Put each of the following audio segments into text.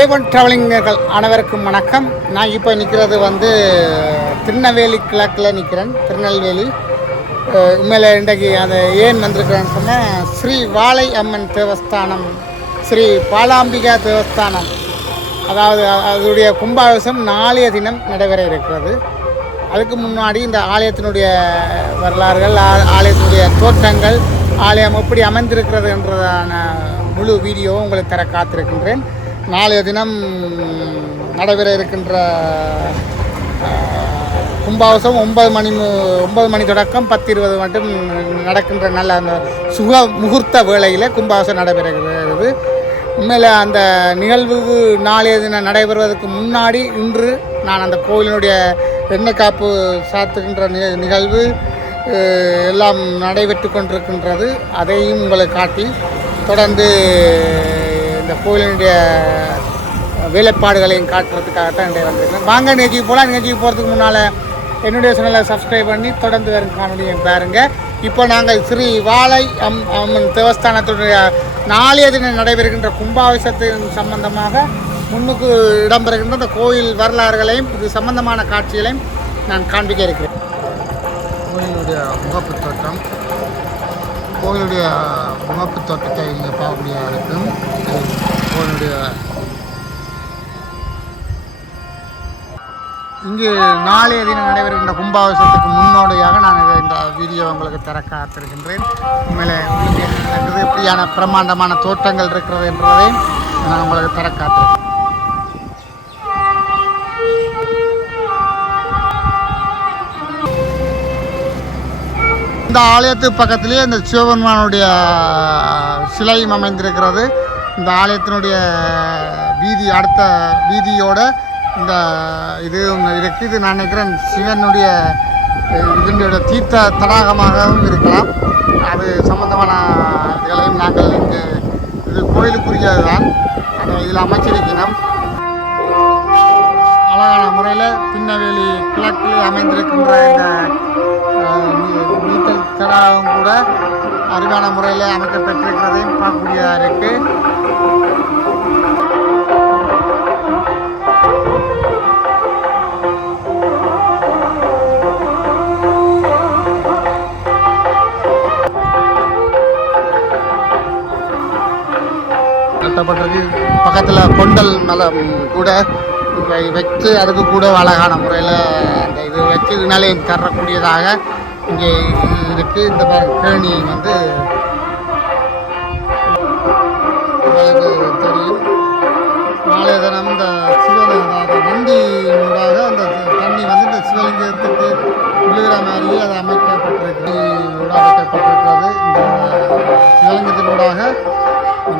A1 டிராவலிங்கர்கள் அனைவருக்கும் வணக்கம். நான் இப்போ நிற்கிறது திருநெல்வேலி கிழக்கில் நிற்கிறேன். திருநெல்வேலி உண்மையில் இன்றைக்கு அந்த ஏன் வந்திருக்கிறேன்னு சொன்னால், ஸ்ரீ வாழை அம்மன் தேவஸ்தானம், ஸ்ரீ பாலாம்பிகா தேவஸ்தானம், அதாவது அதனுடைய கும்பாபிஷேகம் நாளைய தினம் நடைபெற இருக்கிறது. அதுக்கு முன்னாடி இந்த ஆலயத்தினுடைய வரலாறுகள், ஆலயத்தினுடைய தோற்றங்கள், ஆலயம் எப்படி அமைந்திருக்கிறது என்றதான முழு வீடியோவும் உங்களுக்கு தர காத்திருக்கின்றேன். நாளைய தினம் நடைபெற இருக்கின்ற கும்பாபிஷேகம் 9 மணி தொடக்கம் 10:20 மட்டும் நடக்கின்ற நல்ல அந்த சுக முகூர்த்த வேளையில் கும்பாபிஷேகம் நடைபெறுகிறது. உண்மையில் அந்த நிகழ்வு நாளைய தினம் நடைபெறுவதற்கு முன்னாடி இன்று நான் அந்த கோயிலினுடைய எண்ணெய் காப்பு சாத்துகின்ற நிகழ்வு எல்லாம் நடைபெற்று கொண்டிருக்கின்றது. அதையும் உங்களை காட்டி தொடர்ந்து இந்த கோயிலினுடைய வேலைப்பாடுகளையும் காட்டுறதுக்காகத்தான் இன்றைய வந்திருக்கேன். வாங்க நிகழ்ச்சிக்கு போகலாம். நிகழ்ச்சிக்கு போகிறதுக்கு முன்னால் என்னுடைய சேனலை சப்ஸ்கிரைப் பண்ணி தொடர்ந்து வரும் காணொலியை பாருங்கள். இப்போ நாங்கள் ஸ்ரீ வாழை அம்மன் தேவஸ்தானத்துடைய நாளைய தினம் நடைபெறுகின்ற கும்பாபிஷேகத்தின் சம்பந்தமாக முன்னுக்கு இடம்பெறுகின்ற இந்த கோயில் வரலாறுகளையும் இது சம்பந்தமான காட்சிகளையும் நான் காண்பிக்க இருக்கிறேன். கோயிலுடைய முகப்பு தோட்டம், கோயிலுடைய முகப்பு தோட்டத்தை இங்கே பார்க்கக்கூடிய இருக்கும். கோயிலுடைய இங்கு நாளைய தினம் நடைபெறுகின்ற கும்பாபிஷேகத்துக்கு முன்னோடியாக நான் இந்த வீடியோ உங்களுக்கு தர காத்திருக்கின்றேன். உண்மையிலே உங்களுக்கு எப்படியான பிரம்மாண்டமான தோற்றங்கள் இருக்கிறது என்றதை நான் உங்களுக்கு தர காத்திருக்கேன். இந்த ஆலயத்துக்கு பக்கத்திலேயே இந்த சிவபெருமானுடைய சிலையும் அமைந்திருக்கிறது. இந்த ஆலயத்தினுடைய வீதி அடுத்த வீதியோட இந்த இது இருக்குது. இது நான் நினைக்கிறேன் சிவனுடைய இதனுடைய தீர்த்த தடாகமாகவும் இருக்கலாம். அது சம்பந்தமான இதுகளையும் நாங்கள் இங்கு இது கோயிலுக்குரியது தான் அதை இதில் அமைச்சிருக்கணும். அழகான முறையில் திருநெல்வேலி கிழக்கில் அமைந்திருக்கின்ற இந்த நீச்சல் தடாகம் கூட அருமையான முறையில் அமைக்கப்பட்டிருக்கிறதையும் பார்க்கக்கூடியதாக இருக்குது. கட்டப்பட்டிருக்கு. பக்கத்தில் கொண்டல் மலம் கூட வச்சு அதுக்கு கூட அழகான முறையில் அந்த இது வச்சு இதனாலேயும் தரக்கூடியதாக இங்கே இருக்குது. இந்த கேணி உங்களுக்கு தெரியும். நாளைய தினம் இந்த நந்தியினூடாக அந்த தண்ணி இந்த சிவலிங்கத்துக்கு விழுகிற மாதிரியே அது அமைக்கப்பட்டிருக்கிறது. இந்த சிவலிங்கத்தினூடாக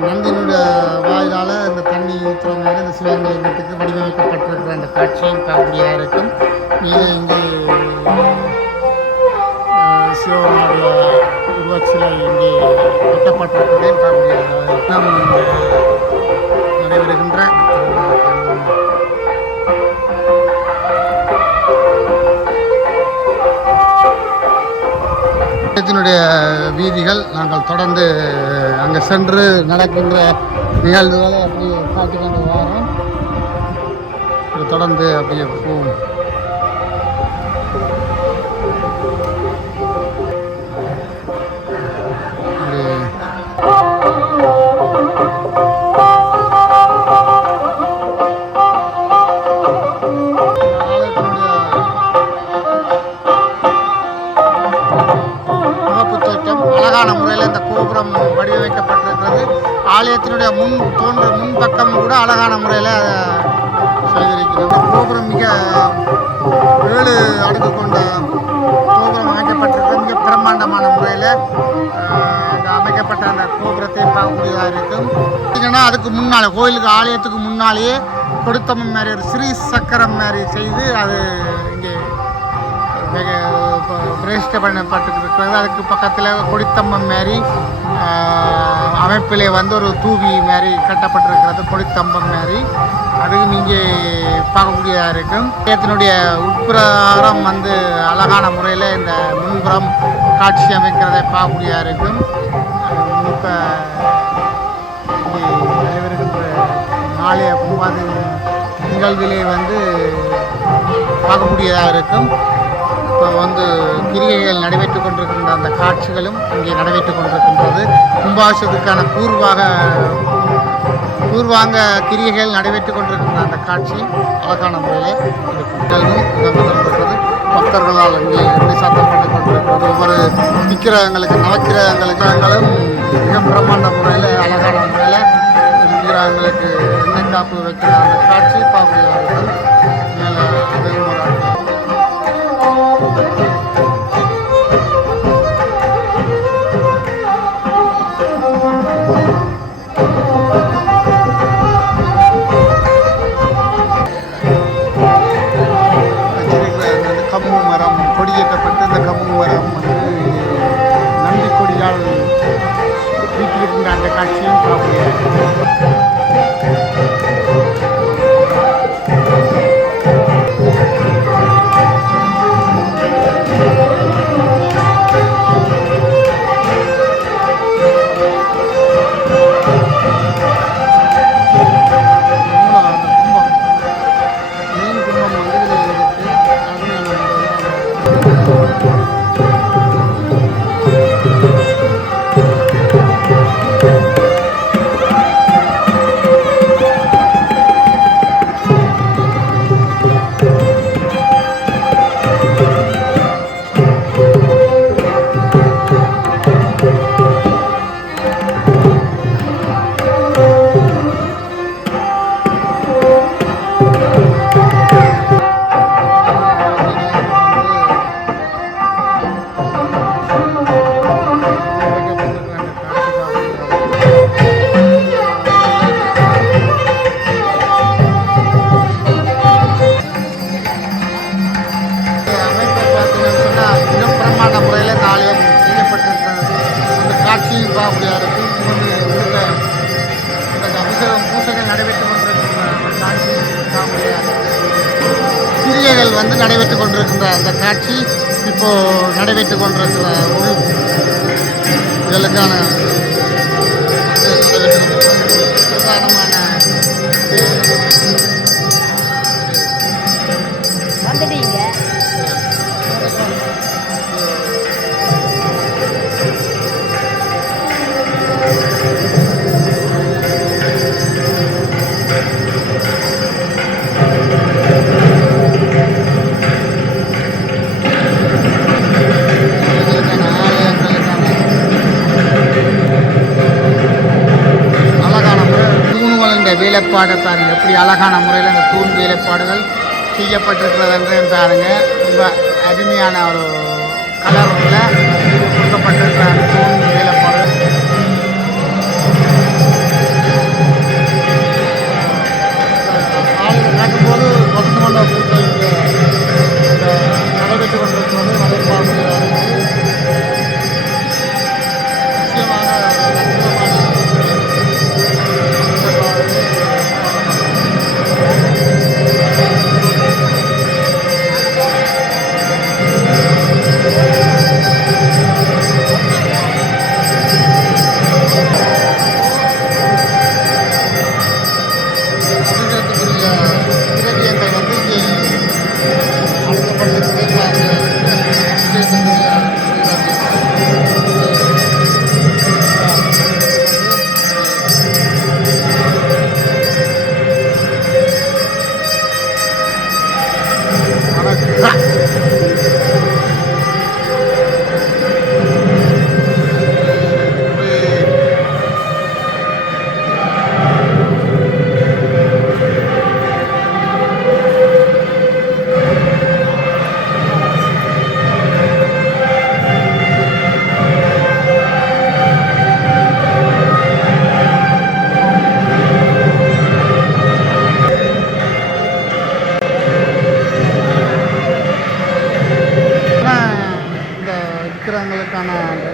நந்தியினுடைய வாயிலால் இந்த தண்ணி ஊற்றுற மாதிரி இந்த சிவலிங்கத்துக்கு வடிவமைக்கப்பட்டிருக்கிற அந்த காட்சியும் பார்க்கக்கூடியதாக இருக்கும். இது இங்கே சிவனுடைய உருவச்சிலை இங்கே கட்டப்பட்டிருக்கிறதையும் பார்க்கக்கூடியதாக நடைபெறுகின்ற ஆலயத்தினுடைய வீதிகள் நாங்கள் தொடர்ந்து அங்கே சென்று நடக்கின்ற நிகழ்வுகளை அப்படியே காட்டி கொண்டு வரோம். தொடர்ந்து அப்படியே போவோம். வடிவமைக்கப்பட்டிருக்கிறது. ஆலயத்தினுடைய முன்பக்கம் கூட அழகான முறையில் செய்திருக்கிறது. கோபுரம் மிக 7 அடுக்கு கொண்ட கோபுரம் அமைக்கப்பட்டிருக்கிறது. மிக பிரம்மாண்டமான முறையில் அமைக்கப்பட்ட அந்த கோபுரத்தை பார்க்கக்கூடியதாக இருக்கும். அதுக்கு முன்னால் கோயிலுக்கு ஆலயத்துக்கு முன்னாலேயே கொடுத்தம்மன் மாதிரி ஒரு ஸ்ரீ சக்கரம் மாதிரி செய்து அது இங்கே பிரதிஷ்டை பண்ணப்பட்டிருக்கிறது. அதுக்கு பக்கத்தில் கொடித்தம்பம் மாரி அமைப்பிலே ஒரு தூவி மாரி கட்டப்பட்டிருக்கிறது. கொடித்தம்பம் மாரி அதுவும் இங்கே பார்க்கக்கூடியதாக இருக்கும். ஆலயத்தினுடைய உட்புறம் அழகான முறையில் இந்த முன்புறம் காட்சி அமைக்கிறதை பார்க்கக்கூடியதாக இருக்கும். முழுக்க இங்கே நடைபெறுகின்ற நாளைய கும்பாதி நிகழ்விலே வந்து பார்க்கக்கூடியதாக இருக்கும். இப்போ வந்து கிரிகைகள் நடைபெற்றுக் கொண்டிருக்கின்ற அந்த காட்சிகளும் இங்கே நடைபெற்றுக் கொண்டிருக்கின்றது. கும்பாபிஷேகத்துக்கான பூர்வாங்க கிரிகைகள் நடைபெற்றுக் கொண்டிருக்கின்ற அந்த காட்சி அழகான முறையில் இருக்கும். பக்தர்களால் இங்கே எண்ணெய் சாத்தப்பட்டு கொண்டிருக்கிறது. ஒவ்வொரு விக்கிரகங்களுக்கு நவக்கிரகங்களும் மிக பிரமாண்ட முறையில் அழகான முறையில் விக்கிரகங்களுக்கு எண்ணெய் காப்பு வைக்கிற அந்த காட்சி பார்க்கக்கூடியதாக இருக்கும். மேலே அதையும் ஒரு கம்பு மரம் கொடியேற்றப்பட்டு இந்த கம்பு மரம் வந்து நந்தி கொடியால் வீட்டிலிருக்கின்ற அந்த காட்சியும் பார்க்கக்கூடிய கிரியைகள் வந்து நடைபெற்றுக் கொண்டிருக்கின்ற அந்த காட்சி இப்போ நடைபெற்றுக் கொண்டிருக்கிற இதற்கான பிரதானமான வந்துட்டீங்க. வேலைப்பாடு பாருங்க, எப்படி அழகான முறையில் அந்த தூண் வேலைப்பாடுகள் செய்யப்பட்டிருக்கிறது என்று பாருங்க. ரொம்ப அருமையான ஒரு கலரில் கொடுக்கப்பட்டிருக்கிற அந்த தூண் வேலைப்பாடுகள் ஆளுநர் காட்டும்போது வசந்த மண்டப பூக்கள் நடைபெற்றுக் கொண்டிருக்கிறது. நடைபாடுகள் நிச்சயமாக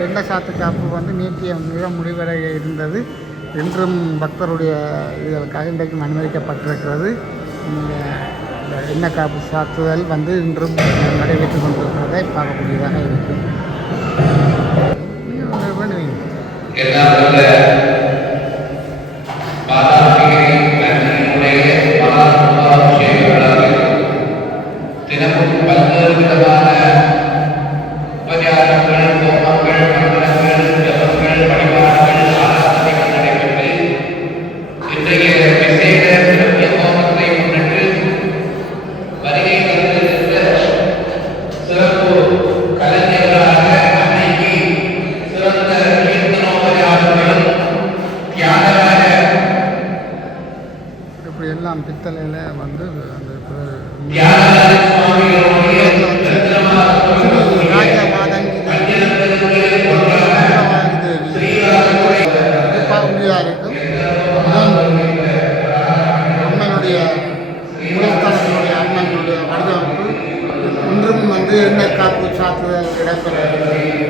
எண்ணெய் சாத்து காப்பு வந்து நேற்றைய மிக முடிவடைய இருந்தது. இன்றும் பக்தருடைய இதற்காக இன்றைக்கும் அனுமதிக்கப்பட்டிருக்கிறது. இந்த எண்ணெய் காப்பு சாத்துதல் வந்து இன்றும் நடைபெற்று கொண்டிருக்கிறதை பார்க்கக்கூடியதாக இருக்கும். எல்லா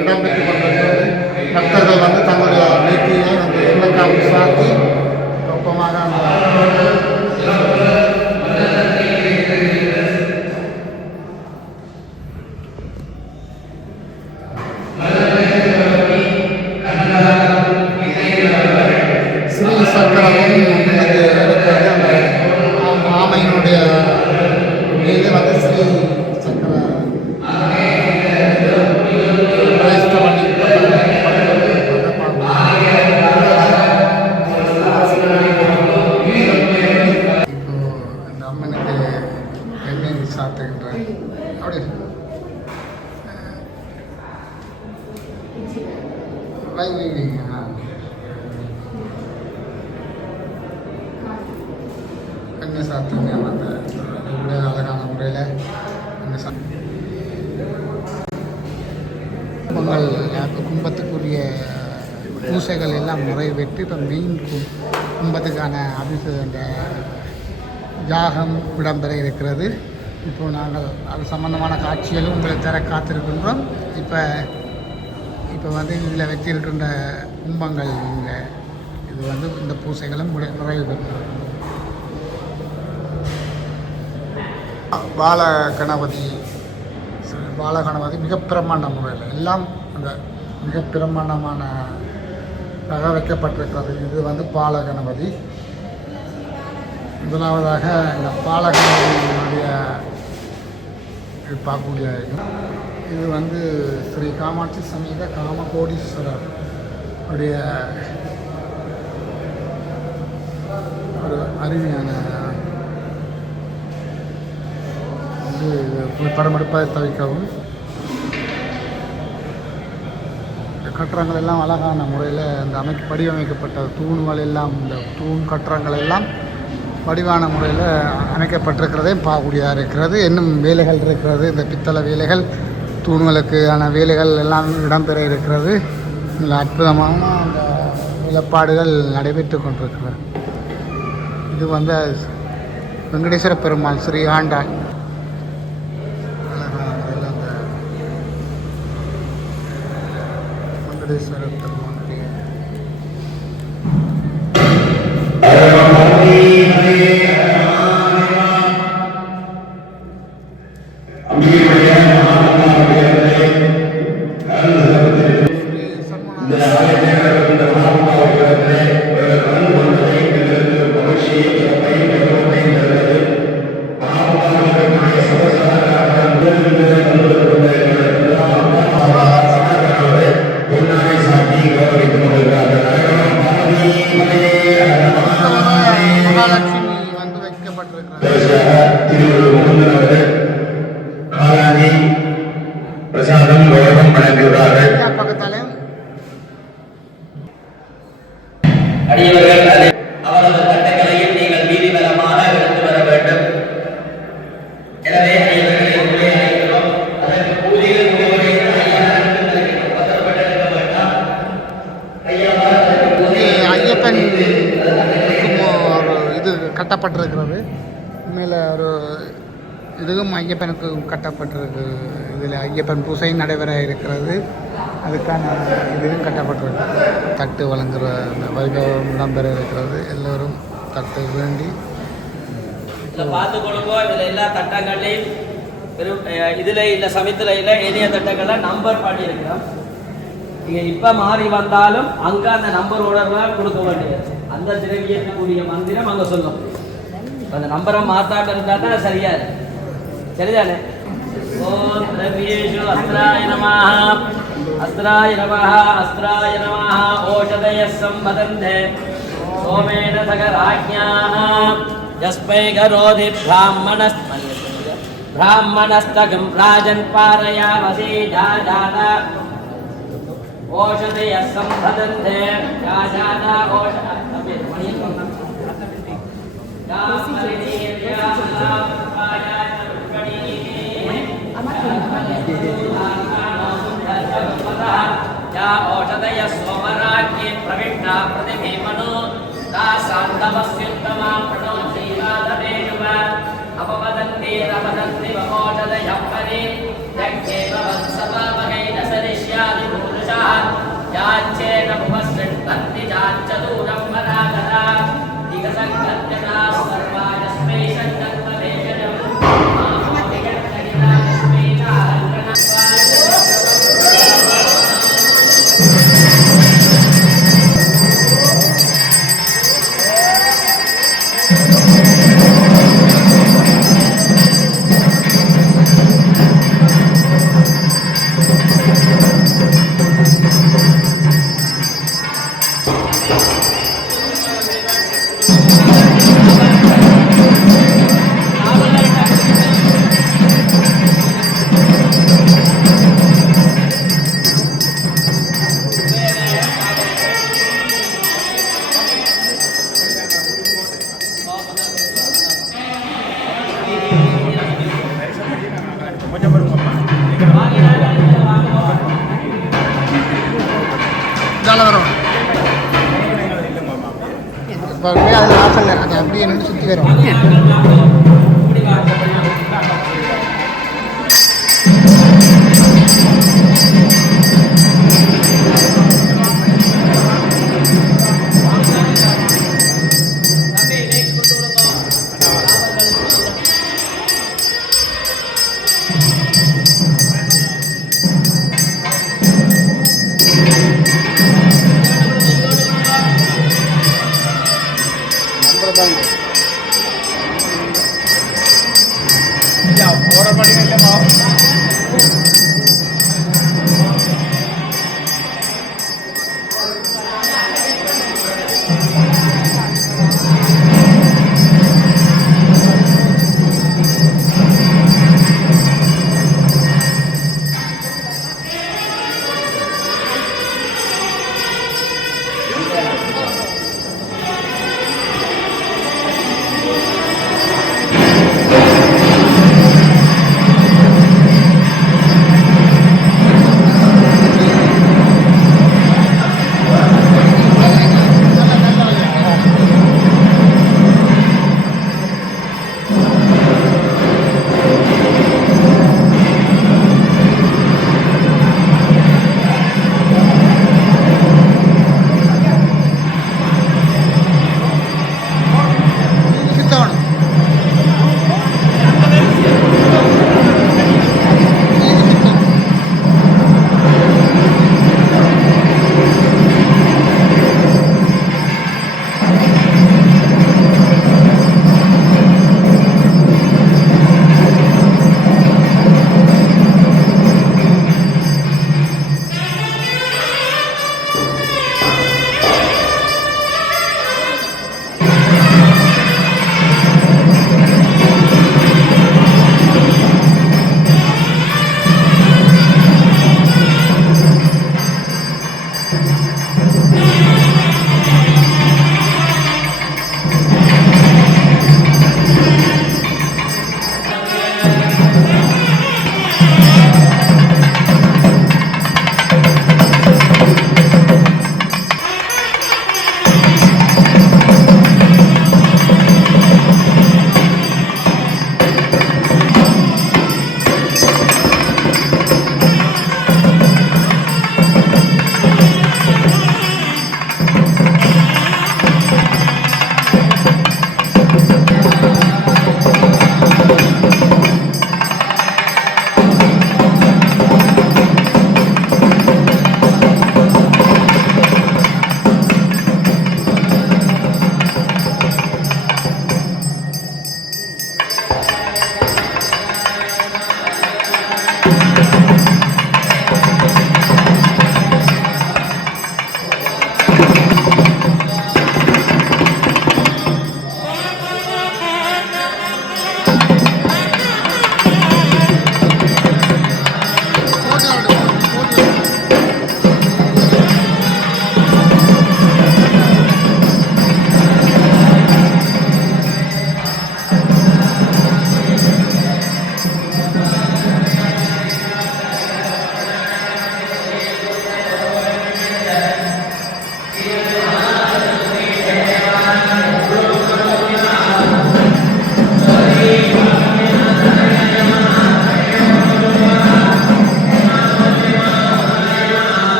இடம்பெற்றுக் கொண்டிருக்கிறது. பக்தர்கள் வந்து தங்களுடைய வேட்டியை வந்து எண்ணெய்க்காப்பு சாத்தி ஒப்பமாக அந்த ஸ்ரீ சக்கரமும் இருக்கிறது. அந்த ஆமையினுடைய மீது வந்து ஸ்ரீ சக்கர இந்த அம்மனுக்கு எண்ணெய் சாத்துகின்ற அப்படி வைங்க. எண்ணெய் சாத்துங்க அந்த அழகான முறையில் எண்ணெய் சாத்து கும்பத்துக்குரிய பூசைகள் எல்லாம் நிறைவேற்றி இப்போ மெயின் கும்பத்துக்கான அந்த யாகம் இடம்பெற இருக்கிறது. இப்போது நாங்கள் அது சம்பந்தமான காட்சிகளும் உங்களை தர காத்திருக்கின்றோம். இப்போ வந்து இதில் வச்சிருக்கின்ற கும்பங்கள் இது வந்து இந்த பூசைகளும் நிறைவு பெற்றது. பாலகணபதி மிக பிரமாண்ட முறையில் எல்லாம் அந்த மிக பிரமாண்டமான வைக்கப்பட்டிருக்கிறது. இது வந்து பாலகணபதி. முதலாவதாக இந்த பாலகணபதியினுடைய பார்க்கக்கூடிய இது வந்து ஸ்ரீ காமாட்சி சமேத காமகோடீஸ்வரர் உடைய ஒரு அருமையான படமெடுப்பதை தவிர்க்கவும் கட்டடங்கள் எல்லாம் அழகான முறையில் இந்த வடிவமைக்கப்பட்ட தூண்கள் எல்லாம் இந்த தூண் கட்டடங்கள் எல்லாம் வடிவான முறையில் அமைக்கப்பட்டிருக்கிறதே பார்க்கக்கூடியதாக இருக்கிறது. இன்னும் வேலைகள் இருக்கிறது. இந்த பித்தளை வேலைகள் தூண்களுக்கான வேலைகள் எல்லாம் இடம்பெற இருக்கிறது. இந்த அற்புதமான அந்த நிலப்பாடுகள் நடைபெற்று கொண்டிருக்கிறது. இது வந்து வெங்கடேஸ்வர பெருமாள் ஸ்ரீ ஆண்டாள் வெங்கடேஸ்வர பெருமானுடைய அவரது கட்டளையில் நீங்கள் நீதிபரமாக எடுத்து வர வேண்டும். எனவே அதற்கு பூஜைகள் ஐயப்பன் ஒரு இது கட்டப்பட்டிருக்கிறது. உண்மையில் ஒரு இதுவும் ஐயப்பனுக்கு கட்டப்பட்டிருக்கு. இதில் ஐயப்பன் பூசை நடைபெற இருக்கிறது. அதுக்கான இதுவும் கட்டப்பட்டிருக்கு. தட்டு வழங்குகிற வைபவம் இடம்பெற இருக்கிறது. எல்லோரும் தட்டு வேண்டி பார்த்துக்கொள்ளுங்கோ. இதில் எல்லா தட்டங்கள்லையும் இதில் இல்லை சமயத்தில் இல்லை ஏனைய தட்டங்கள்லாம் நம்பர் பண்ணியிருக்கிறோம். நீங்கள் இப்போ மாறி வந்தாலும் அங்கே அந்த நம்பரோட கொடுக்க வேண்டியது. அந்த திரவியத்துக்குரிய மந்திரம் அங்கே சொல்லும். அந்த நம்பரை மாற்றாட்ட இருந்தால் தான் சரியா இருக்கு. சரிதானே? ஓம் திரவியேஷு அஸ்ராய நமஹ அஸ்ராய நமஹ அஸ்ராய நமஹ ஓஷதய சம்பதந்தே சோமேன சகராஜ்ஞாஹ யஸ்மை கரோதி பிராமணஸ்தகம் ராஜன் பாரயாவசி ஜாஜாத ஓஷதய சம்பதந்தே ஜாஜாத ஓஷத औषधय सोमराज्ञे प्रविष्टा प्रतिभीमनो दासान्तमस्युत्तमा प्रणो श्रीवादवेषुव अपवदन्ति रवदन्ति औषधयः परि यज्ञेव वत्सवामहैन सरिष्य அப்போ அதில் ஆசல் அது அப்படியே நின்று சுற்றி வரும்.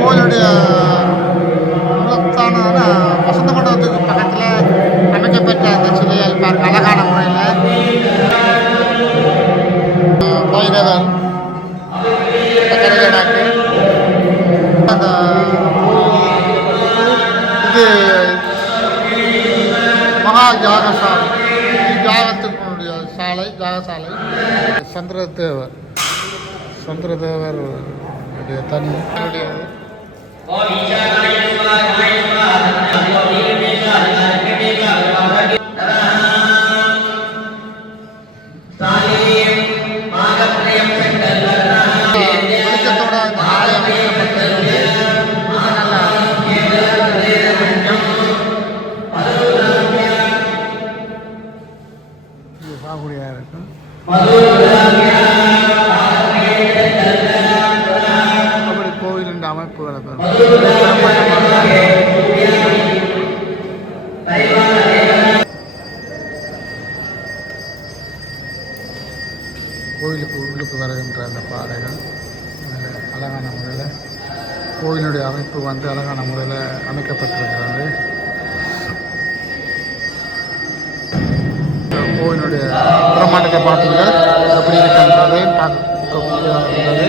கோயிலுடைய மூலத்தான வசந்த மண்டபத்துக்கு பக்கத்தில் அமைக்கப்பட்ட அந்த சிலையால் பார்க்க அழகான முறையில் பைரவர் கரகடாக்கு அந்த இது மகா யாகசாலை யாகத்துக்குடைய யாகசாலை சந்திரதேவர் தனி இருக்கும் கோயிலின் அமைப்புகளை கோயிலுக்கு உள்ளுக்கு வருகின்ற அந்த பாதைகள் அழகான முறையில் கோயிலுடைய அமைப்பு வந்து அழகான முறையில் அமைக்கப்பட்டிருக்கிறது. கோயிலுடைய பிரம்மாண்டத்தை பார்த்தீர்கள் எப்படி இருக்கின்றதை பார்க்கக்கூடியதாக இருந்தது.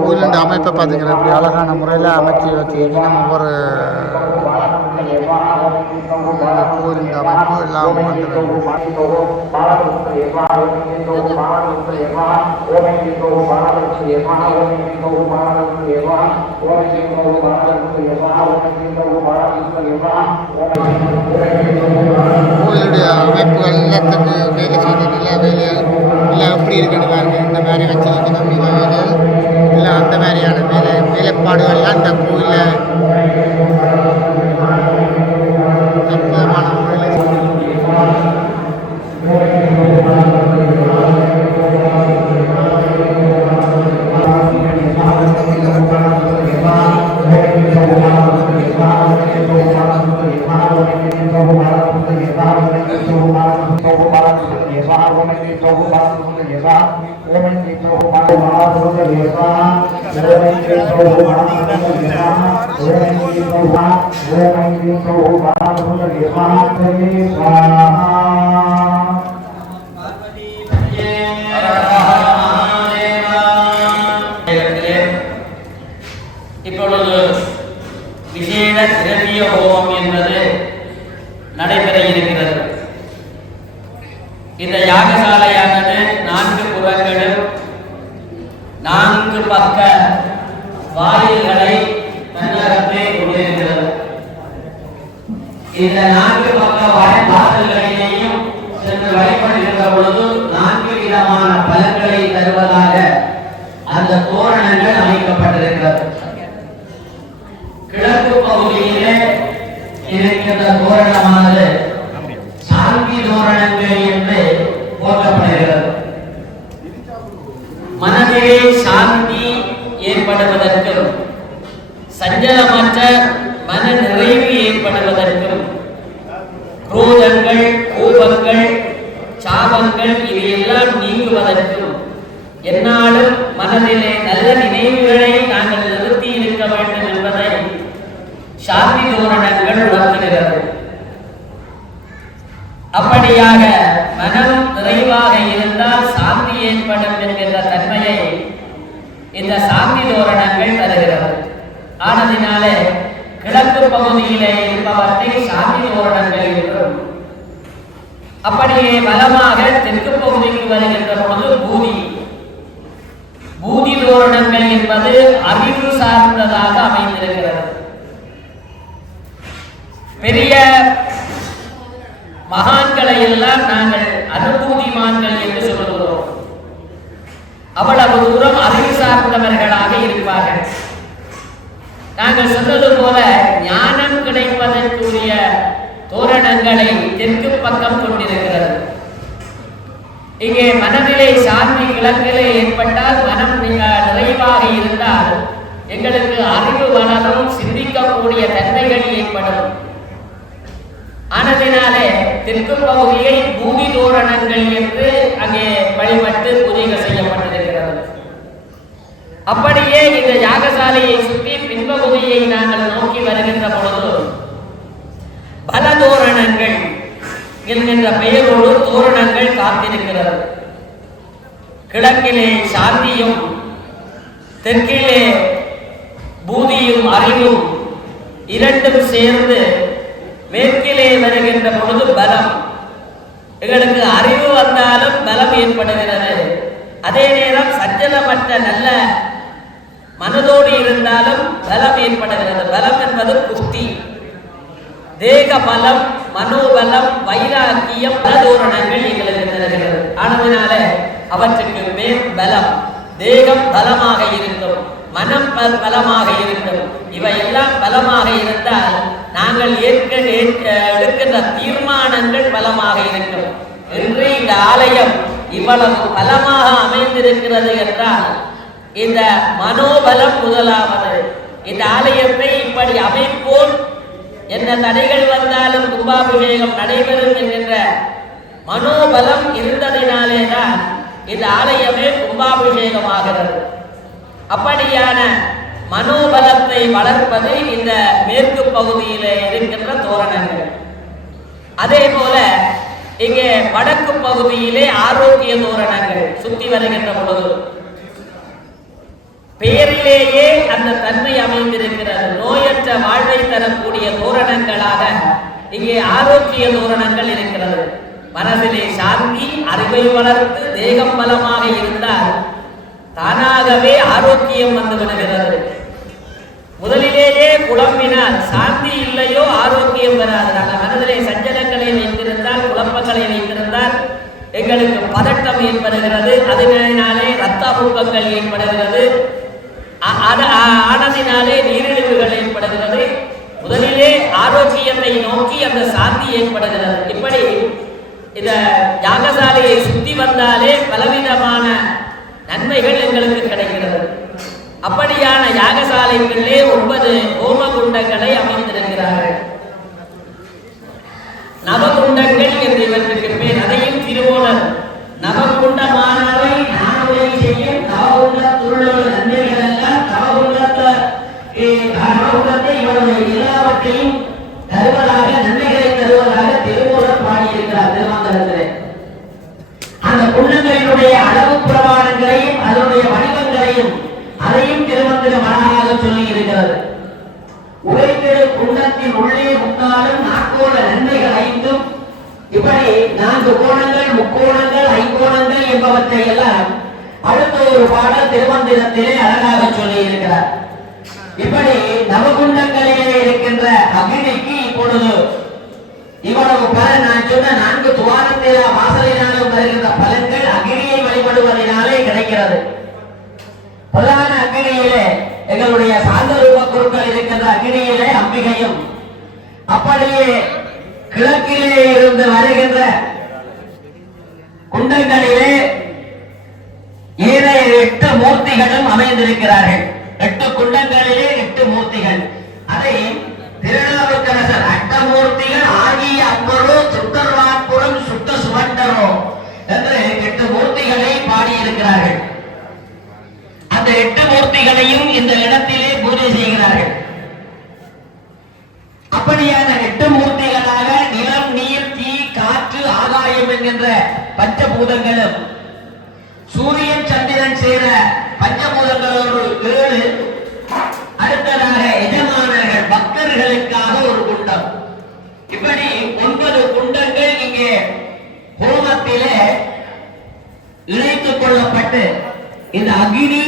கோயிலுடைய அமைப்பை பார்த்தீங்கன்னா இப்படி அழகான முறையில் அமைச்சு வச்சுருக்கீங்க. ஒவ்வொரு கோயிலுடைய அமைப்பு எல்லாம் கோயிலுடைய அமைப்புகள் எல்லாத்துக்கு வேலை செய்யறதுல வேலை எல்லாம் எப்படி இருக்குன்னு பாருங்க. இந்த மாதிரி வச்சிருக்கணும் மிக வேலை இல்லை அந்த மாதிரியான வேலைப்பாடுகள்லாம் இந்த கோயிலில் அற்புதமான முறையில் இப்பொழுது விசேட திரவிய ஹோமம் என்பது நடைபெற இருக்கிறது. இந்த யாகசாலையானது 4 புறங்களும் 4 பக்க வாயில்களை தன்னகத்தே கொண்டிருக்கிறது. இந்த 4 பக்க வாசல்களிலேயும் சென்று வழிபடுகின்ற பொழுது 4 விதமான பலன்களை தருவதாக அந்த தோரணங்கள் அமைக்கப்பட்டிருக்கிறது. கிழக்கு பகுதியிலே இருக்கின்ற தோரணமானது சாந்தி தோரணங்கள் என்று போற்றப்படுகிறது. மனதிலே சாந்தி ஏற்படுவதற்கும் சஞ்சலமற்ற மன நிறைவு ஏற்படுவதற்கும் குரோதங்கள், கோபங்கள், சாபங்கள் இவையெல்லாம் நீங்குவதற்கும் என்னாலும் மனதிலே நல்ல நினைவுகளை நாங்கள் நிறுத்தி இருக்க வேண்டும் என்பதை சாந்தி தோரணங்கள் உணர்த்துகிறது. அப்படியாக மனம் நிறைவாக இருந்தால் சாந்தி ஏற்படும் என்கிற என்கின்ற தன்மையை இந்த சாந்தி தோரணங்கள் தருகிறது. ஆனதினாலே கிழக்கு பகுதியிலே இருப்பவற்றை சாந்தி தோரணங்கள் என்றும், அப்படியே பலமாக தெற்கு பகுதிக்கு வருகின்ற பொழுது பூதி தோரணங்கள் என்பது அறிவு சார்ந்ததாக அமைந்திருக்கிறது. பெரிய மகான்களை எல்லாம் நாங்கள் அனுபூதிமான்கள் என்று சொல்லுகிறோம். அவ்வளவு தூரம் அறிவு சார்ந்தவர்களாக இருப்பார்கள். நாங்கள் சொன்னது போல ஞானம் கிடைப்பதற்குரிய தோரணங்களை தெற்கு பக்கம் கொண்டிருக்கிறது. இங்கே மனநிலை சாந்தி கிழக்கிலே ஏற்பட்டால், மனம் நிறைவாக இருந்தால் எங்களுக்கு அறிவு வளரும், சிந்திக்கக்கூடிய தன்மைகள் ஏற்படும். ஆனதினாலே தெற்கு பகுதியை பூமி தோரணங்கள் என்று அங்கே வழிபட்டு பூஜைகள் செய்யப்பட்டிருக்கிறது. அப்படியே இந்த யாகசாலையை சுற்றி பின்பகுதியை நாங்கள் நோக்கி வருகின்ற பொழுது பல தோரணங்கள் என்கின்ற பெயரோடு தோரணங்கள் காத்திருக்கிறது. கிழக்கிலே சாந்தியும் தெற்கிலே பூதியும் அறிவும் இரண்டும் சேர்ந்து மேற்கிலே வருகின்ற பொழுது பலம். எங்களுக்கு அறிவு வந்தாலும் பலம் ஏற்படுகிறது. அதே நேரம் சஞ்சலமற்ற நல்ல மனதோடு இருந்தாலும் பலம் ஏற்படுகிறது. பலம் என்பது புஷ்டி, தேக பலம், மனோபலம், வைராக்கியம், பலதோரணங்கள் எங்களுக்கு தருகிறது. ஆனதினால அவற்றுக்கு மேல் பலம், தேகம் பலமாக இருக்கும், மனம் பலமாக இருக்கும். இவையெல்லாம் பலமாக இருந்தால் நாங்கள் எடுக்கின்ற தீர்மானங்கள் பலமாக இருக்கும். என்று இந்த ஆலயம் இவ்வளவு பலமாக அமைந்திருக்கிறது என்றால் இந்த மனோபலம் முதலாவது. இந்த ஆலயத்தை இப்படி அமைப்போம், என்ன தடைகள் வந்தாலும் கும்பாபிஷேகம் நடைபெறும் என்கின்ற மனோபலம் இருந்ததினாலே தான் இந்த ஆலயமே கும்பாபிஷேகமாகிறது. அப்படியான மனோபலத்தை வளர்ப்பது இந்த மேற்கு பகுதியிலே இருக்கின்ற தோரணங்கள். அதே போல இங்கே வடக்கு பகுதியிலே ஆரோக்கிய தோரணங்கள் சுற்றி வருகின்ற பொழுது பெயரிலேயே அந்த தன்மை அமைந்திருக்கிறது. நோயற்ற வாழ்வை தரக்கூடிய தோரணங்களாக இங்கே ஆரோக்கிய தோரணங்கள் இருக்கிறது. மனதிலே சாந்தி, அறிவை வளர்த்து தேகம் பலமாக இருந்தால் தானாகவே ஆரோக்கியம் வந்து விடுகிறது. முதலிலேயே குழம்பினால் சாந்தி இல்லையோ ஆரோக்கியம் வராது. நாங்கள் மனதிலே சஞ்சலங்களை வைத்திருந்தால், குழப்பங்களை வைத்திருந்தால் எங்களுக்கு பதட்டம் ஏற்படுகிறது. அதனாலே இரத்த அழுத்தங்கள் ஏற்படுகிறது. ஆனதினாலே நீரிழிவுகள் ஏற்படுகிறது. முதலிலே ஆரோக்கியத்தை நோக்கி அந்த சாந்தி ஏற்படுகிறது. இப்படி இந்த யாகசாலையை சுற்றி வந்தாலே பலவிதமான நன்மைகள் எங்களுக்கு கிடைக்கிறது. அப்படியான யாகசாலைகளிலே 9 ஹோமகுண்டங்களை அமைந்திருக்கிறார்கள். நவகுண்டங்கள் என்று இவற்றுக்கு பேர். அதையும் திருவோணர் நவகுண்டமானவை நானுரை செய்யும் நவகுண்டத்துள்ள நன்மைகள் எல்லாம் நவகுண்டத்தை இவருடைய எல்லாவற்றையும் தருவதாக, நன்மைகளை தருவதாக திருவோணர் பாடியிருக்கிறார் திருமந்திரத்திலே. அந்த குண்டங்களினுடைய அளவு பிரமாணங்களையும் அதனுடைய வடிவங்களையும் அதையும் திருமந்திரம் அழகாக சொல்லி இருக்கிறது. உரைத்திடு குண்டத்தின் உள்ளே முக்காலும் நாற்கோண நன்மைகள் 5, இப்படி 4 கோணங்கள், முக்கோணங்கள், ஐங்கோணங்கள் என்பவற்றை எல்லாம் அடுத்த ஒரு பாடல் திருமந்திரத்திலே அழகாக சொல்லி இருக்கிறார். இப்படி நவகுண்டங்களிலே இருக்கின்ற அக்னிக்கு இப்பொழுது இவ்வளவு பலன், நான் சொன்ன 4 துவாரத்தில வாசலினாலும் வருகின்ற பலன்கள் அக்னியை வழிபடுவதனாலே கிடைக்கிறது. பிரதான அக்னியிலே எங்களுடைய சாந்த ரூப குருக்கள் இருக்கின்ற அக்னியிலே அம்பிகையும், அப்படியே கிழக்கிலே இருந்து வருகின்ற குண்டங்களிலே 8 மூர்த்திகளும் அமைந்திருக்கிறார்கள். 8 குண்டங்களிலே 8 மூர்த்திகள். அதை திருநாவுக்கரசர் அட்டமூர்த்திகள் ஆகிய அம்பரோ சுத்தர்வாட்புறம் சுத்த சுவண்டரோ என்று 8 மூர்த்திகளை பாடியிருக்கிறார்கள். அந்த 8 மூர்த்திகளையும் இந்த இடத்திலே பூஜை செய்கிறார்கள். அப்படியான 8 மூர்த்திகளாக நிலம், நீர், தீ, காற்று, ஆகாயம் என்கின்ற பஞ்சபூதங்களும், சூரியன், சந்திரன் பஞ்சபூதங்களோடு 7, அடுத்ததாக எஜமானர்கள் பக்தர்களுக்காக ஒரு குண்டம். இப்படி 9 குண்டங்கள் இங்கே ஹோமத்திலே இணைத்துக் கொள்ளப்பட்டு இந்த அக்னி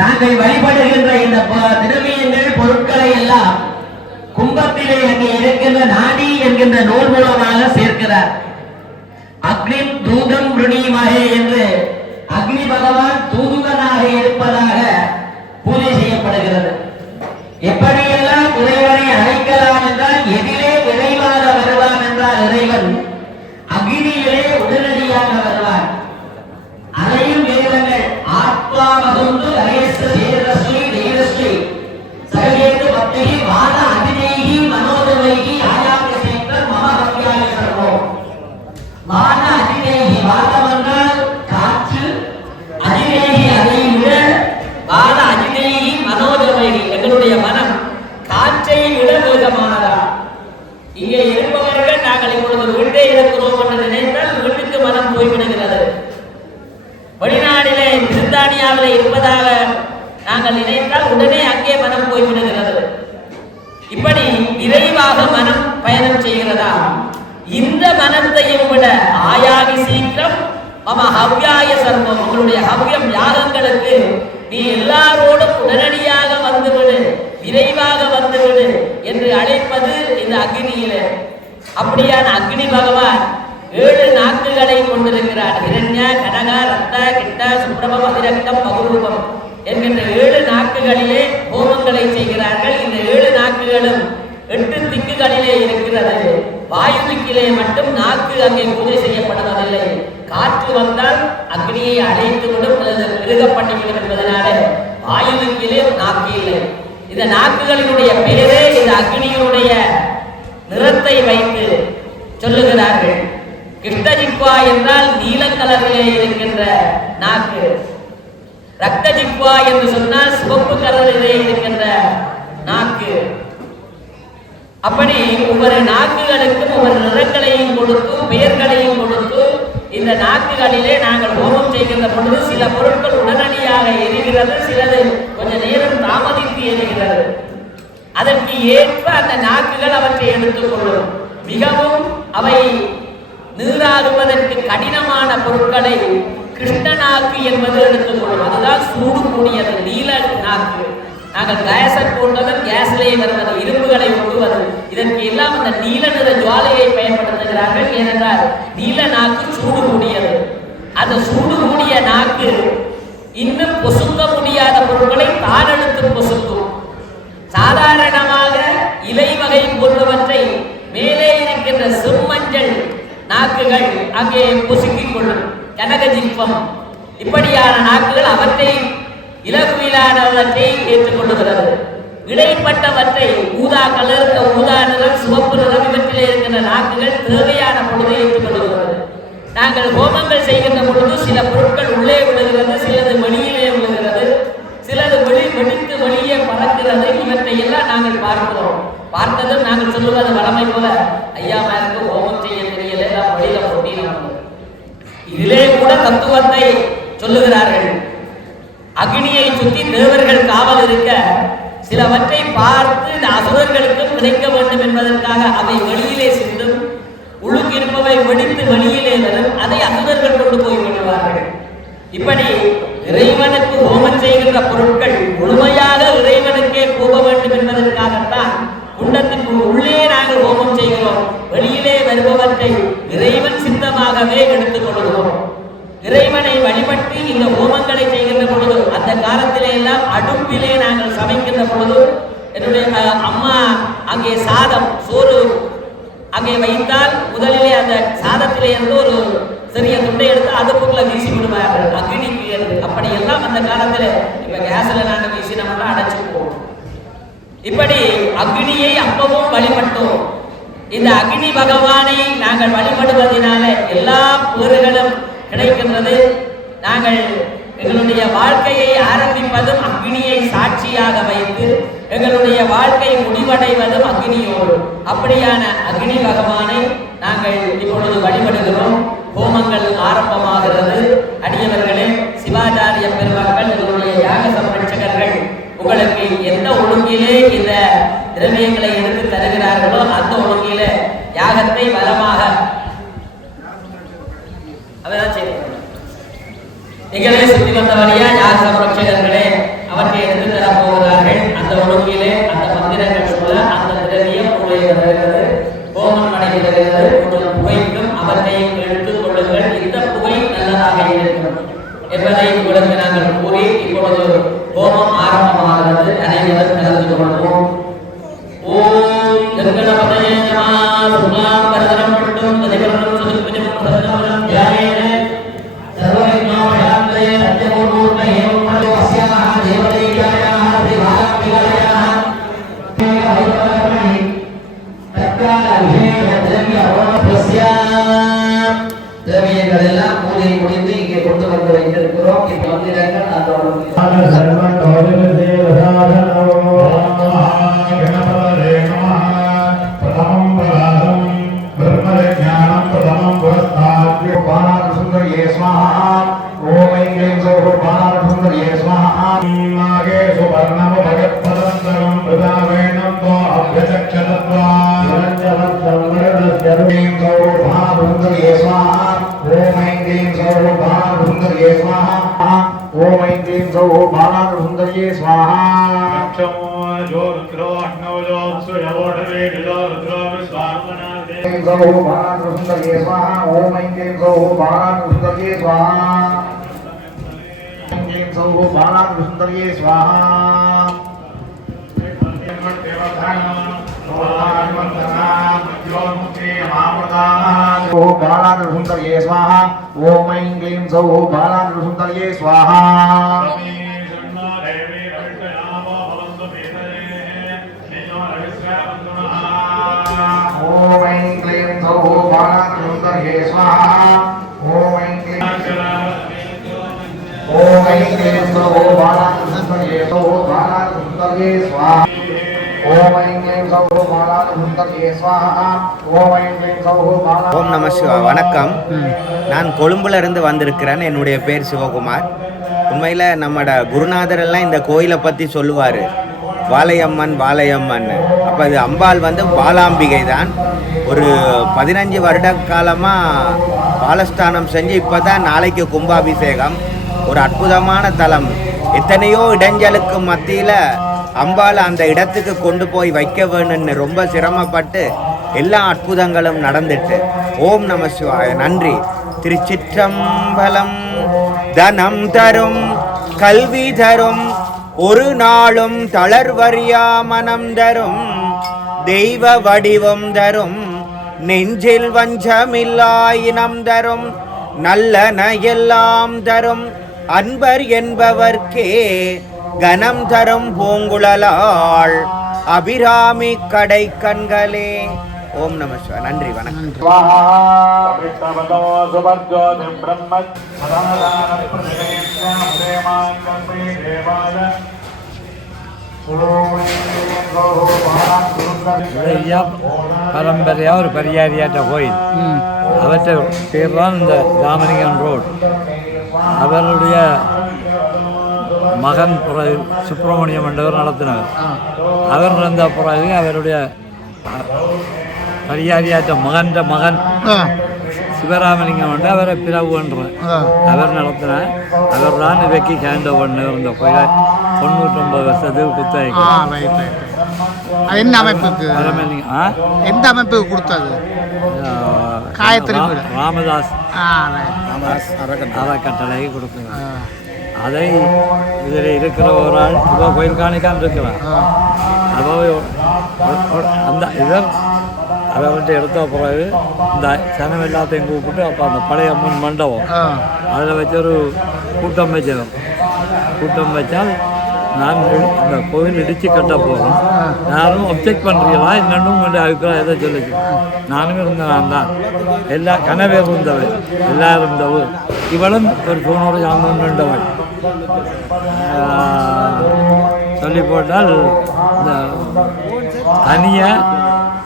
தாங்கள் வழிபடுகின்ற இந்த திரவியங்கள் பொருட்களை எல்லாம் கும்பத்திலே அங்கே இருக்கின்ற நாடி என்கின்ற நூல் மூலமாக சேர்க்கிறார். அக்னி தூதம் ருணிமகே என்று அக்னி பகவான் தூதுவனாக இருப்பதாக பூஜை செய்யப்படுகிறது. எப்படியெல்லாம் இறைவனை அழைக்கலாம் என்றால் எதிலே விரைவாக வருவான் என்றால் இறைவன் அக்னியிலே உடனடியாக வருவார். அதையும் வேதங்கள் ஆத்மா மகந்து அயேச சேரஸ்ரீ தேவஸ்ரீ சகேது பக்தி வாத அதிதேகி மனோதவைகி ஆயாம சேகர் மமஹத்யாய சர்வோ. வாத அதிதேகி வாதம் என்றால் காற்று, அதிதேகி அதை விட வாத அதிதேகி மனோதவைகி எங்களுடைய மனம் காற்றை விட வேகமானதா. இங்கே இருப்பவர்கள் நாங்கள் இப்பொழுது வீட்டே இருக்கிறோம் என்று நினைத்தால் வீட்டுக்கு மனம் போய்விடுகிறது. வெளிநாட்டிலே பிரித்தானியாவில் இருப்பதாக நாங்கள் நினைத்தால் உடனே அங்கே மனம் போய்விடுகிறது. இப்படி விரைவாக மனம் பயணம் செய்கிறதா? இந்த மனத்தையும் விட ஆயாகி சீக்கிரம் மம ஹவ்யாய சர்வம், உங்களுடைய ஹவ்யம் யாகங்களுக்கு நீ எல்லாரோடும் உடனடியாக வந்துவிடு, விரைவாக வந்துவிடு என்று அழைப்பது இந்த அக்னியிலே. அப்படியான அக்னி பகவான் 7 நாக்குகளை கொண்டிருக்கிறார். இரண்ய கனக ரத்த கிட்ட சுப்ரபம் அதிரக்தம் பகுரூபம் என்கின்ற 7 நாக்குகளிலே ஹோமங்களை செய்கிறார்கள். இந்த 7 நாக்குகளும் 8 திக்குகளிலே இருக்கிறது. வாயு திக்கிலே மட்டும் நாக்கு அங்கே பூஜை செய்யப்படுவதில்லை. காற்று வந்தால் அக்னியை அழைத்துவிடும் அல்லது மிருக பண்ணிவிடும் என்பதனாலே வாயு திக்கிலே நாக்கு இல்லை. இந்த நாக்குகளினுடைய பெயரே இந்த அக்னியினுடைய நிறத்தை வைத்து சொல்லுகிறார்கள். கிருஷ்ணஜிக்வா என்றால் நீல கலரிலே இருக்கின்ற நாக்கு, ரக்தஜிக்வா என்று சொன்னால் சிவப்பு கலரிலே இருக்கின்ற நாக்கு. அப்படி ஒவ்வொரு நாக்குகளுக்கும் ஒவ்வொரு நிறங்களையும் கொடுத்து பெயர்களையும் கொடுத்து இந்த நாக்குகளிலே நாங்கள் ஹோமம் செய்கின்ற பொழுது சில பொருட்கள் உடனடியாக எரிகிறது, சிலது கொஞ்ச நேரம் தாமதித்து எரிகிறது. அதற்கு ஏற்ப அந்த நாக்குகள் அவற்றை எடுத்துக்கொள்ளும். மிகவும் அவை நீராடுவதற்கு கடினமான பொருட்களை கிருஷ்ண நாக்கு என்பது எடுத்துக்கொள்ளும். அதுதான் சூடு கூடியது நீல நாக்கு. நாங்கள் கேஸர் போன்றதும் கேஸ்லேயே வருவது, இரும்புகளை ஒட்டுவது, இதற்கு எல்லாம் அந்த நீல நிற ஜுவாலையை பயன்படுத்துகிறார்கள். ஏனென்றால் நீல நாக்கு சூடு கூடியது. அந்த சூடு கூடிய நாக்கு இன்னும் பொசுக்க முடியாத பொருட்களை தானெடுத்து பொசுக்கும். சாதாரணமாக இலை வகை போன்றவற்றை மேலே இருக்கின்ற செம்மஞ்சள் நாக்குகள் அங்கே பொசுக்கிக் கொள்ளும். கனகஜிப்பம் இப்படியான நாக்குகள் அவற்றை இலகுவிலானவற்றை ஏற்றுக்கொள்ளுகிறது. இடைப்பட்டவற்றை ஊதா கலர், ஊதா நிறம், சிவப்பு நிறம் இவற்றிலே இருக்கின்ற நாக்குகள் தேவையான பொழுது ஏற்றுக்கொள்ளுகிறது. நாங்கள் ஹோமங்கள் செய்கின்ற பொழுது சில பொருட்கள் உள்ளே விழுகிறது, சிலது வெளியிலே விழுகிறது, சிலது வெடித்து வெளியே பறக்கிறது. இவற்றை எல்லாம் நாங்கள் பார்க்கிறோம். பார்த்ததும் நாங்கள் சொல்லுவது வளமை போல, ஐயா மேற்கு ஹோமம் செய்ய தெரியல, வழியில போட்டியிலும். இதிலே கூட தத்துவத்தை சொல்லுகிறார்கள். அக்னியை சுற்றி தேவர்கள் காவல் இருக்க சிலவற்றை பார்த்து இந்த அசுரர்களுக்கும் கிடைக்க வேண்டும் என்பதற்காக அவை வெளியிலே சென்றும் உள்ளுக்கிருப்பவை வெடித்து வெளியிலே வரும். அதை அசுரர்கள் கொண்டு போய் விடுவார்கள். இப்படி இறைவனுக்கு ஹோமம் செய்கின்ற பொருட்கள் முழுமையாக இறைவனுக்கே போக வேண்டும் என்பதற்காகத்தான் குண்டத்திற்கு உள்ளே நாங்கள் ஹோமம் செய்கிறோம். வெளியிலே வருபவற்றை இறைவன் சித்தமாகவே எடுத்துக் கொள்கிறோம். இறைவனை வழிபட்டு இந்த ஹோமங்களை செய்கின்ற பொழுது, அந்த காலத்திலே எல்லாம் அடுப்பிலே நாங்கள் சமைக்கின்ற பொழுது, என்னுடைய அம்மா அங்கே சாதம் சோறு அங்கே வைத்தால் முதலிலே அந்த சாதத்திலே இருந்து ஒரு சிறிய துண்டை எடுத்து அதுக்குள்ள வீசி விடுவார்கள், அக்னிக்கு என்று. அப்படியெல்லாம் அந்த காலத்தில் இப்ப கேஸ்ல நாங்கள் வீசினோம்னா அடைச்சு போவோம். இப்படி அக்னியை அப்பவும் வழிபட்டோம். இந்த அக்னி பகவானை நாங்கள் வழிபடுவதனால எல்லா பேறுகளும் கிடைக்கின்றது. நாங்கள் எங்களுடைய வாழ்க்கையை ஆரம்பிப்பதும் அக்னியை சாட்சியாக வைத்து எங்களுடைய வாழ்க்கை முடிவடைவதும் அக்னியோடு. அப்படியான அக்னி பகவானை நாங்கள் இப்பொழுது வழிபடுகிறோம். ஹோமங்கள் ஆரம்பமாகிறது. அடியவர்களே, சிவாச்சாரிய பெருமக்கள் திரவியங்களை எடுத்து தருகிறார்களோ அந்த ஒழுங்கில யாகத்தை பலமாக அவதான் செய்வார்கள். நிகழே சுற்றி வந்த வழியா யார் சம்ரட்சகர்களே அவற்றை எடுத்து தர போகிறார்கள். அந்த ஒழுங்கிலே அந்த மந்திரங்கள் சொல்ல அந்த திரவியம் வருகிறது, கோமம் நடைபெறுகிறது. உங்கள் புகைக்கும் அவற்றையும் எடுத்துக் கொள்ளுங்கள், இந்த புகை நல்லதாக இருக்கும் என்பதை உங்களுக்கு நாங்கள் கூறி இப்பொழுது ஹோமம் ஆரம்பமாகிறது. அனைவரும் கலந்து கொள்வோம். ஓம் கங்கணபதயே நமः. சுக்லாம் பரதரம் பட்டும் ததிபரணம் சுதுபஜம் பிரதமம் தியாயேன சர்வவிக்னோபசாந்தயே அத்யபூர்ண ஏவம் பரவஸ்யாஹ தேவதையாயாஹ திவாரம்பிகாயாஹ தேவஹைவரமணி தக்கால அபிஷேக திரவிய ஹோமப்ரஸ்யாம். திரவியங்கள் எல்லாம் பூஜை முடிந்து இங்கே கொண்டு வந்து வைத்திருக்கிறோம். இப்போ வந்திருங்கள் அதோட ओम ऐं क्लीं सौः बालानुसुन्दर्ये स्वाहा नक्षमो जो रुद्रो अग्नौ जो सूर्यवोढवे जो रुद्रो विश्वात्मनादे ऐं सौः बालानुसुन्दर्ये स्वाहा ओम ऐं क्लीं सौः बालानुसुन्दर्ये स्वाहा ऐं क्लीं सौः बालानुसुन्दर्ये स्वाहा बालानुसुन्दर्ये स्वाहा ओम ऐं क्लीं सौः बालानुसुन्दर्ये स्वाहा ओम ऐं क्लीं सौः बालानुसुन्दर्ये स्वाहा ओम ऐं क्लीं सौः बालानुसुन्दर्ये स्वाहा ओम ऐं क्लीं सौः बालानुसुन्दर्ये स्वाहा ओम ऐं क्लीं सौः बाला ஓம் நம சிவா. வணக்கம். நான் கொழும்புல இருந்து வந்திருக்கிறேன். என்னுடைய பேர் சிவகுமார். உண்மையில் நம்மட குருநாதர் எல்லாம் இந்த கோயிலை பற்றி சொல்லுவார், வாழையம்மன் வாழையம்மன். அப்போ அது அம்பாள் வந்து பாலாம்பிகை தான். ஒரு 15 வருட காலமாக பாலஸ்தானம் செஞ்சு இப்போ தான் நாளைக்கு கும்பாபிஷேகம். ஒரு அற்புதமான தலம். எத்தனையோ இடைஞ்சலுக்கு மத்தியில் அம்பாள் அந்த இடத்துக்கு கொண்டு போய் வைக்க வேணும்னு ரொம்ப சிரமப்பட்டு எல்லா அற்புதங்களும் நடந்துட்டு. ஓம் நம சிவாய. நன்றி. திருச்சிற்றம்பலம். தனம் தரும் கல்வி தரும் ஒரு நாளும் தளர்வறியா மனம் தரும் தெய்வ வடிவம் தரும் நெஞ்சில் வஞ்சமில்லா இனம் தரும் நல்லன எல்லாம் தரும் அன்பர் என்பவர்க்கே கனம் தரும் பூங்குழலாள் அபிராமி கடை கண்களே. ஓம் நம சிவாய. நன்றி, வணக்கம். பரம்பரையாக ஒரு பெரியாரியாட்ட கோயில், அவற்றை பேர் தான் இந்த ராமலிங்கம் ரோடு. அவருடைய மகன் பிறகு சுப்பிரமணியம் என்றவர் நடத்தினார். அவர் நடந்த பிறகு அவருடைய பரியாரியாற்ற மகன் சிவராமலிங்கம் வந்து அவரை பிறவுன்ற அவர் நடத்தினார். அவர் தான் இவைக்கு கேண்ட ஒன்று இருந்த கோயிலை 99 வருஷத்துக்கு குத்தகை. என்ன அமைப்புக்கு எந்த அமைப்புக்கு கொடுத்தது? காயத்ரி ராமதாஸ் அறக்கட்டளை கொடுக்குறாங்க. அதை இதில் இருக்கிற ஒரு ஆள் இப்போ கோயில் காணிக்காமல் இருக்கிறான். அந்த இவர் அவர்கிட்ட எடுத்த பிறகு இந்த சனம் எல்லாத்தையும் கூப்பிட்டு அப்போ அந்த பழைய முன் மண்டபம் அதில் வச்சு ஒரு கூட்டம் வச்சோம். கூட்டம் வச்சால் நான் இந்த கோவில் இடித்து கட்ட போகிறோம், யாரும் ஒப்ஜெக்ட் பண்ணுறீங்களா என்னன்னு உங்கள்கிட்ட அபிப்பிராயம் எதை சொல்லிச்சு. நானும் இருந்தேன், நான் தான் எல்லா கனவே இருந்தவன் எல்லாரும் இருந்தவள். இவளும் ஒரு தூணோடு சார்ந்தவள் சொல்லி போட்டால் இந்த தனியாக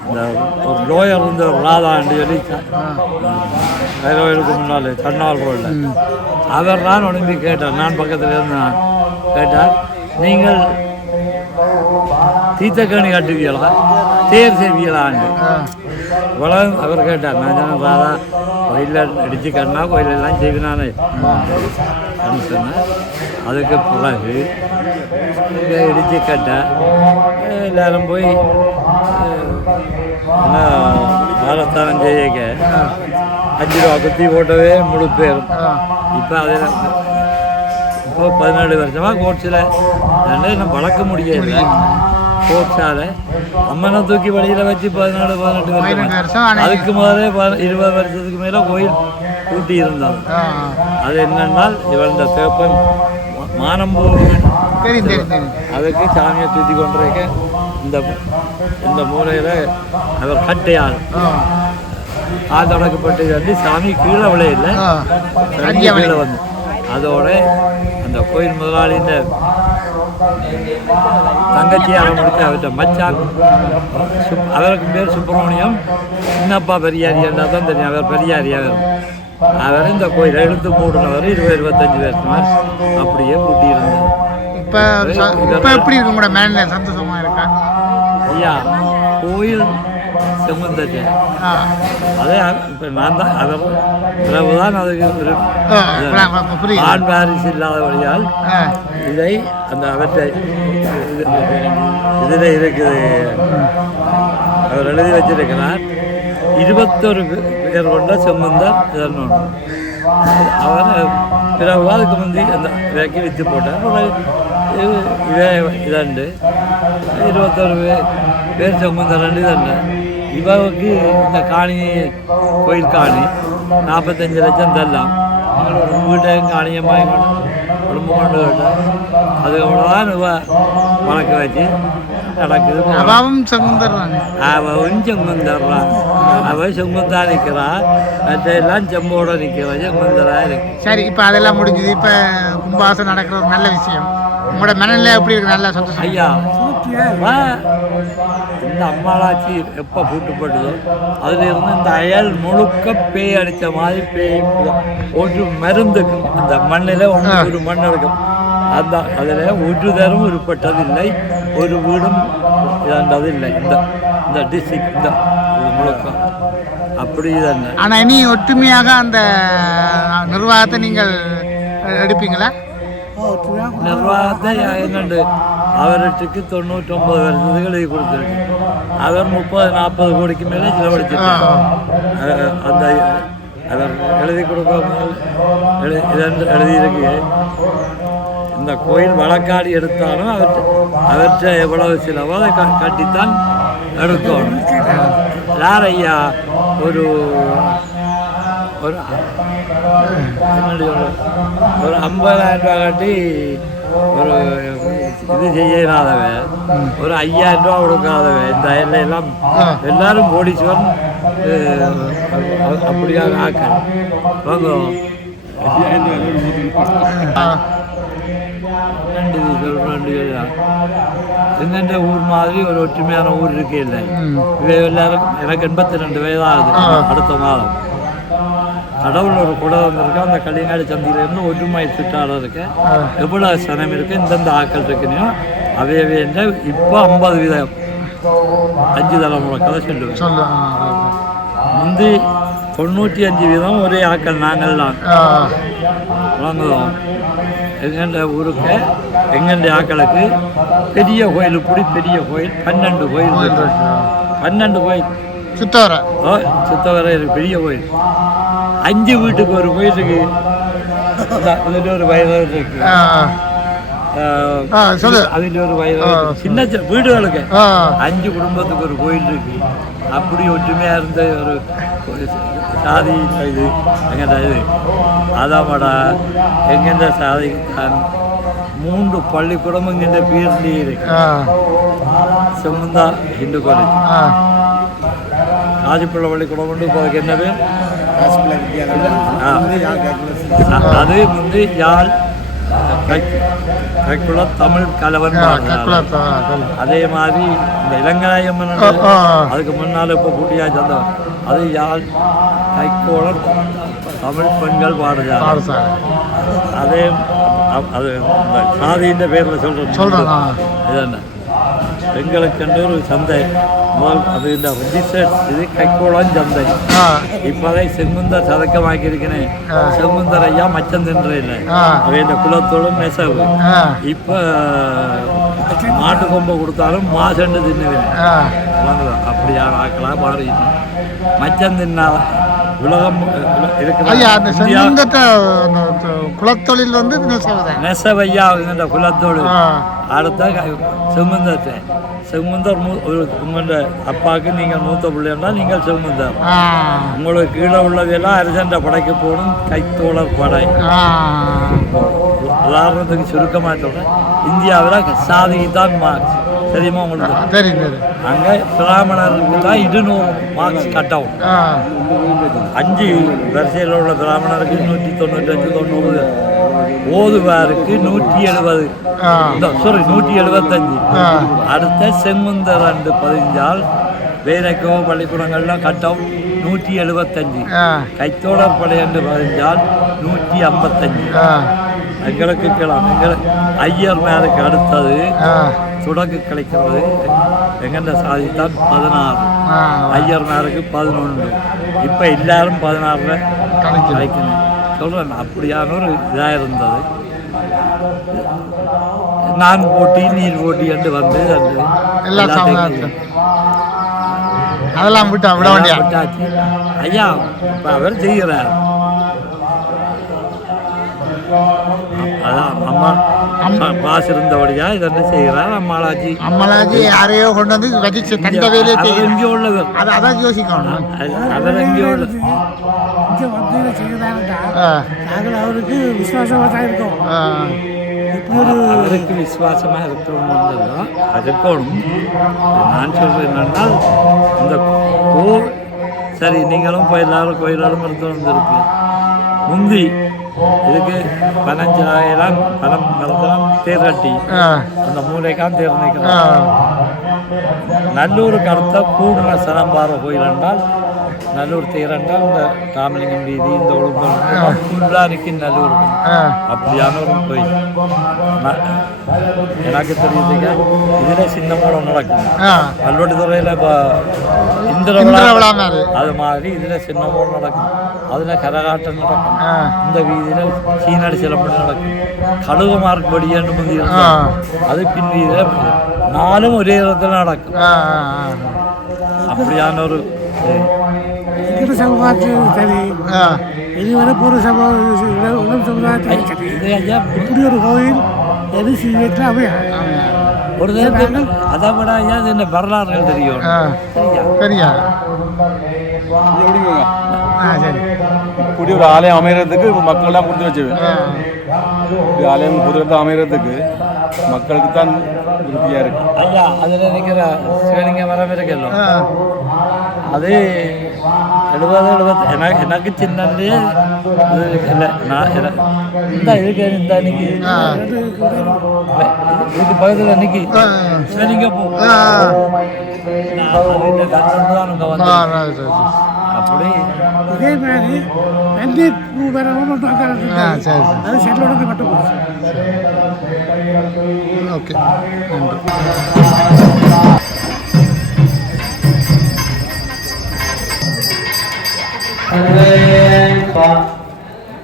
இந்த ஒரு லோயர் இருந்த ராதான்னு சொல்லி கோயிலுக்கு முன்னால் கண்ணால் ரோடில் அவர் தான் உடம்பி கேட்டார். நான் பக்கத்தில் இருந்தேன். கேட்டார், நீங்கள் தீர்த்தக்கணி கட்டுவீங்களா தேர் செய்வீங்களான்னு இவ்வளவு அவர் கேட்டார். நான் சொன்னேன் ராதா கோயிலில் இடிச்சு கட்டினா கோயிலெல்லாம் செய்வினானே சொன்னேன். அதுக்கு பிறகு இடிச்சு கட்ட எல்லாரும் போய் பாரஸ்தானம் செய்யக்க 5 ரூபா குத்தி போட்டவே முழு பேரும். இப்போ அதில் இப்போ 17 வருஷமாக கோட்ஸில் நம்ம வளர்க்க முடியல. கோட்ஸால் அம்மனை தூக்கி வழியில் வச்சு 17-18 வருஷம். அதுக்கு முதலே 20 வருஷத்துக்கு மேலே கோயில் கூட்டி இருந்தாங்க. அது என்னென்னால் இவன் தேப்பன் மானம்பூ அதுக்கு சாமியை தூத்தி கொண்டிருக்க இந்த மூலையில் அவர் கட்டையாள் தொடக்கப்பட்டு வந்து சாமி கீழே விளையில கீழே வந்து அதோட அந்த கோயில் முதலாளியின் தங்கச்சியாக முடிச்சு அவர்கிட்ட மச்சான் அவருக்கு பேர் சுப்பிரமணியம். சின்னப்பா பெரியாரியா தான் தெரியும். அவர் பெரியாரியாக அவர் இந்த கோயிலை இழுத்து மூடினவர் 20-25 வருஷமா அப்படியே பூட்டி இருந்தார். இப்போ எப்படி இருக்கு உங்களோட மேல சந்தோஷமா இருக்கா ஐயா? கோயில் செம்மந்தச்சு அதே இப்போ நான் தான் அவர் பிறகுதான் அதுக்கு ஆண் வாரிசு இல்லாத வழியால் இதை அந்த அவற்றை இதில் இருக்குது. அவர் எழுதி வச்சிருக்கிறார் 21 பேர் கொண்ட செம்மந்தர் இதன்னு. அவர் பிறகு அதுக்கு முந்தி அந்த இதாக்கி விற்று போட்டார். இதே இதாண்டு 21 பேர் செம்மந்தர் இதாண்டு. இவருக்கு இந்த காணி கோயில் காணி 45 லட்சம் தரலாம். ஒரு வீட்டையும் காணியமாக குடும்பம் கொண்டு விட்டார். அது அவ்வளோதான் இவ வழக்கு வச்சு நடக்குது. அவன் செங்குந்தர்றான். அவன் செங்குந்தர்றான். அவன் செங்குந்தா நிற்கிறா. மற்றெல்லாம் செம்போட நிற்கிறா. செங்குந்தரா இருக்கு. சரி, இப்போ அதெல்லாம் முடிஞ்சுது. இப்போ கும்பாசம் நடக்கிறது நல்ல விஷயம். உங்களோட மனநிலை எப்படி இருக்கு? நல்லா சந்தோஷம் ஐயா. இந்த அம்மாளாச்சி எப்போ பூட்டுப்பட்டதோ அதிலிருந்து இந்த அயல் முழுக்க பேய் அடித்த மாதிரி பேய் ஒரு மருந்துக்கு அந்த மண்ணில் ஒரு மண் இருக்கும். அந்த அதில் ஒரு தரம் உருப்பட்டதில்லை. ஒரு வீடும் இதாண்டதில்லை. இந்த டிஸ்ட்ரிக்ட் இந்த முழுக்க அப்படி தானே. ஆனால் இனி ஒற்றுமையாக அந்த நிர்வாகத்தை நீங்கள் எடுப்பீங்களா? நிர்வாகத்தை என்னண்டு அவருக்கு 99 வருஷத்துக்கு எழுதி கொடுத்துருக்கு. அவர் 30-40 கோடிக்கு மேலே செலவழிச்சிருக்காங்க. அந்த அவர் எழுதி கொடுக்காமல் எழுதியிருக்கு. இந்த கோயில் வழக்காடி எடுத்தாலும் அவற்றை எவ்வளவு செலவோ அதை கட்டித்தான் எடுக்கணும். யார் ஐயா ஒரு 50,000 ரூபா கட்டி ஒரு இது செய்யாதவன், ஒரு 5,000 ரூபா கொடுக்காதவன் இந்த எல்லாம் எல்லாரும் கோடீஸ்வரன் அப்படியாக ஆக்கணும். வாங்க எங்கென்ற ஊர் மாதிரி ஒரு ஒற்றுமையான ஊர் இருக்கே இல்லை. இவை எல்லாரும் எனக்கு 82 வயதாகுது. அடுத்த மாதம் கடவுள் ஒரு குடை வந்திருக்கு. அந்த களிங்காடு சந்தியிலேருந்து ஒற்றுமை சுற்றாடம் இருக்கு. எவ்வளோ சனம் இருக்குது, இந்தந்த ஆக்கள் இருக்குனையோ அவையவே என்ற இப்போ 50 வீதம் 5 தலைமுறை கதை சொல்லுவேன். முந்தி 95 வீதம் ஒரே ஆக்கள் நாங்கள் தான் வாங்குவோம். எங்கெண்ட ஊருக்கு எங்கெண்ட ஆக்களுக்கு பெரிய கோயில், இப்படி பெரிய கோயில் 12 கோயில் 12 கோயில் சுத்தவரை இருக்கு. பெரிய கோயில் 5 வீட்டுக்கு ஒரு கோயில் இருக்கு. அதில் ஒரு வயது இருக்கு. அதில் ஒரு வயது சின்ன வீடுகளுக்கு 5 குடும்பத்துக்கு ஒரு கோயில் இருக்கு. அப்படி ஒற்றுமையாக இருந்த ஒரு சாதி இது எங்கள்ட இது அதாமடா எங்கெந்த சாதித்தான் 3 பள்ளிக்கூடம் எங்கெந்த பேர்லேயே இருக்கு. செம்மந்தா ஹிந்து காலேஜ், ராஜப்பிள்ளை பள்ளிக்கூடம் உண்டு. இப்போ அதுக்கு என்ன பேர்? அது முந்தி யாழ் கைக்குள தமிழ் கலவன். அதே மாதிரி இந்த இளங்காயம்மன் அதுக்கு முன்னால் இப்போ கூட்டியா சந்தவன் அது யாழ் கைக்கோளம் தமிழ் பெண்கள் பாடசாலை. அதே அது இந்த சாதியின் பேரில் சொல்கிறேன். இது என்ன எங்களுக்கென்று ஒரு சந்தை முதல் அது இந்த ரிஜிஸ்டர்ட் இது கைக்கோளம் சந்தை. இப்போ அதை செங்குந்தர் சதக்கமாக்கி இருக்கிறேன். செங்குந்தர் ஐயா மச்சம் தின்ற இல்லை அவை இந்த குலத்தோடு நெசவு. இப்போ மாட்டு கொம்பை கொடுத்தாலும் மாசண்டு தின்னுவேன். அப்படியான ஆக்களாக மாறிட்டு மச்சம் தின்னா உலகம் குலத்தொழில் வந்து நெசவையா இந்த குலத்தோடு. அடுத்த செங்குந்தத்தை செங்குந்தர் உங்களோட அப்பாவுக்கு நீங்கள் மூத்த பிள்ளைன்னா நீங்கள் செங்குந்தர். உங்களுக்கு கீழே உள்ளதெல்லாம் அரசண்ட படைக்கு போகணும். கைத்தோழர் படை. உதாரணத்துக்கு சுருக்கமாக சொல்கிறேன், இந்தியாவில் சாதிக்கு தான் மார்க்ஸ் தெரியுமா உங்களுக்கு? அங்கே பிராமணருக்கு தான் 200 மார்க்ஸ் கட் ஆகும். 5 வரிசையில் உள்ள பிராமணருக்கு 195 90, ஓதுவாருக்கு 170, 175. அடுத்த செங்குந்தர் 2 பதிஞ்சால் வேலைக்கோ பள்ளிக்கூடங்கள்லாம் கட் ஆகும் 175. கைத்தோழர் படை 2 பதிஞ்சால் 155. எங்களுக்கு எங்கள் ஐயர் மேலுக்கு அடுத்தது சுடக்கு கிடைக்கிறது எங்கென்ற சாதித்தான் 16, ஐயர் மேலுக்கு 11. இப்போ எல்லாரும் 16 கிடைக்கணும் சொல்கிறேன். அப்படியான ஒரு இதாக இருந்தது. நான் போட்டி நீர் போட்டி என்று வந்து அதெல்லாம் விட்டாச்சு. ஐயா இப்போ அவர் செய்கிறார். அதான் அம்மா பாஸ் இருந்தபடியா இதெல்லாம் செய்கிறார். அம்மாளாச்சி யாரையோ கொண்டு வந்து வச்சு தண்ட வேலையை செய்ய இங்கே உள்ளவர் அதான் யோசிக்கணும். அவர் இங்கே உள்ள அவருக்கு விசுவாசமாக தான் இருக்கும். அவருக்கு விசுவாசமாக இருக்கணும் இருக்கணும். நான் சொல்கிறேன் என்னென்னால் இந்த சரி நீங்களும் இப்போ எல்லாரும் கோயிலாலும் இருந்து வந்துருக்கு. முந்தி இதுக்கு 15,000 பணம் கலக்கலாம் தேர் கட்டி அந்த மூளைக்கான் தேர் நிற்கலாம். நல்லூருக்கு அடுத்த கூடுன சனம்பாறை கோயில் என்றால் நல்லூர் தேர் என்றால் இந்த ராமலிங்கம் வீதி இந்த ஒழுங்கு நல்லூர் அப்படியான ஒரு கோயில். எனக்கு தெரியுதுங்க இதில் சின்ன மூலம் நடக்கும். கல்வெட்டுத்துறையில் இப்போ இந்திரவிழா அது மாதிரி இதில் சின்ன மூலம் நடக்கும். அதில் கரகாட்டம் நடக்கும். இந்த வீதியில் சீனாடி சிலம்படி நடக்கும். கழுகு மார்க்படியான்னு முந்தி அது பின் வீதியில் 4 ஒரே இடத்துல நடக்கும். அப்படியான ஒரு இதுவரை போகிற இப்படி ஒரு கோயில் எது சீக்கிரம் ஒரு அதை விட ஐயா இது என்ன வரலாறுகள் தெரியும். சரியா இப்படி ஒரு ஆலயம் அமைகிறதுக்கு மக்கள்லாம் கொடுத்து வச்சுவேன். இப்படி ஆலயம் புதுரத்தை அமைகிறதுக்கு மக்களுக்கு தான் திருப்தியாக இருக்கு. ஐயா அதில் இருக்கிற சிவலிங்க மரம் இருக்கല്ലോ அது 70 எனக்கு சின்னே இல்லை. நான் இந்த இருக்கு இந்த அன்னைக்கு இதுக்கு பக்கத்தில் அன்னைக்கு சிவலிங்க போ அப்படி இதே மாதிரி நன்றி பூ வேற அது செல்லோட மட்டும் ஓகே.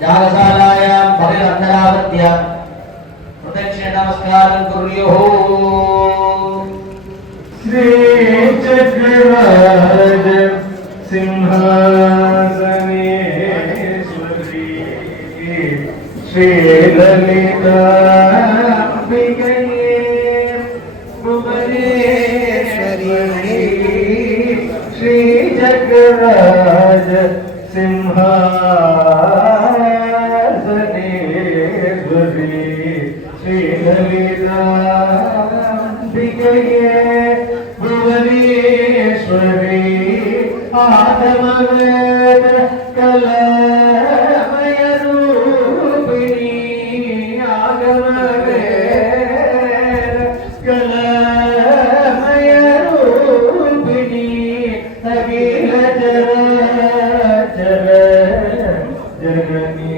यागशालायां परिरक्षणावत्य प्रदक्षिण नमस्कारं कुर्युः. श्री चक्रराज सिंहासनेश्वरी श्री ललिता भुवनेश्वरी श्री चक्रराज सिंहासनेश्वरी श्री ललिताम्बिके भुवनेश्वरी आत्मवेद कलामय रूपिणी आगमवेद कलामय रूपिणी अखिल चराचर जननी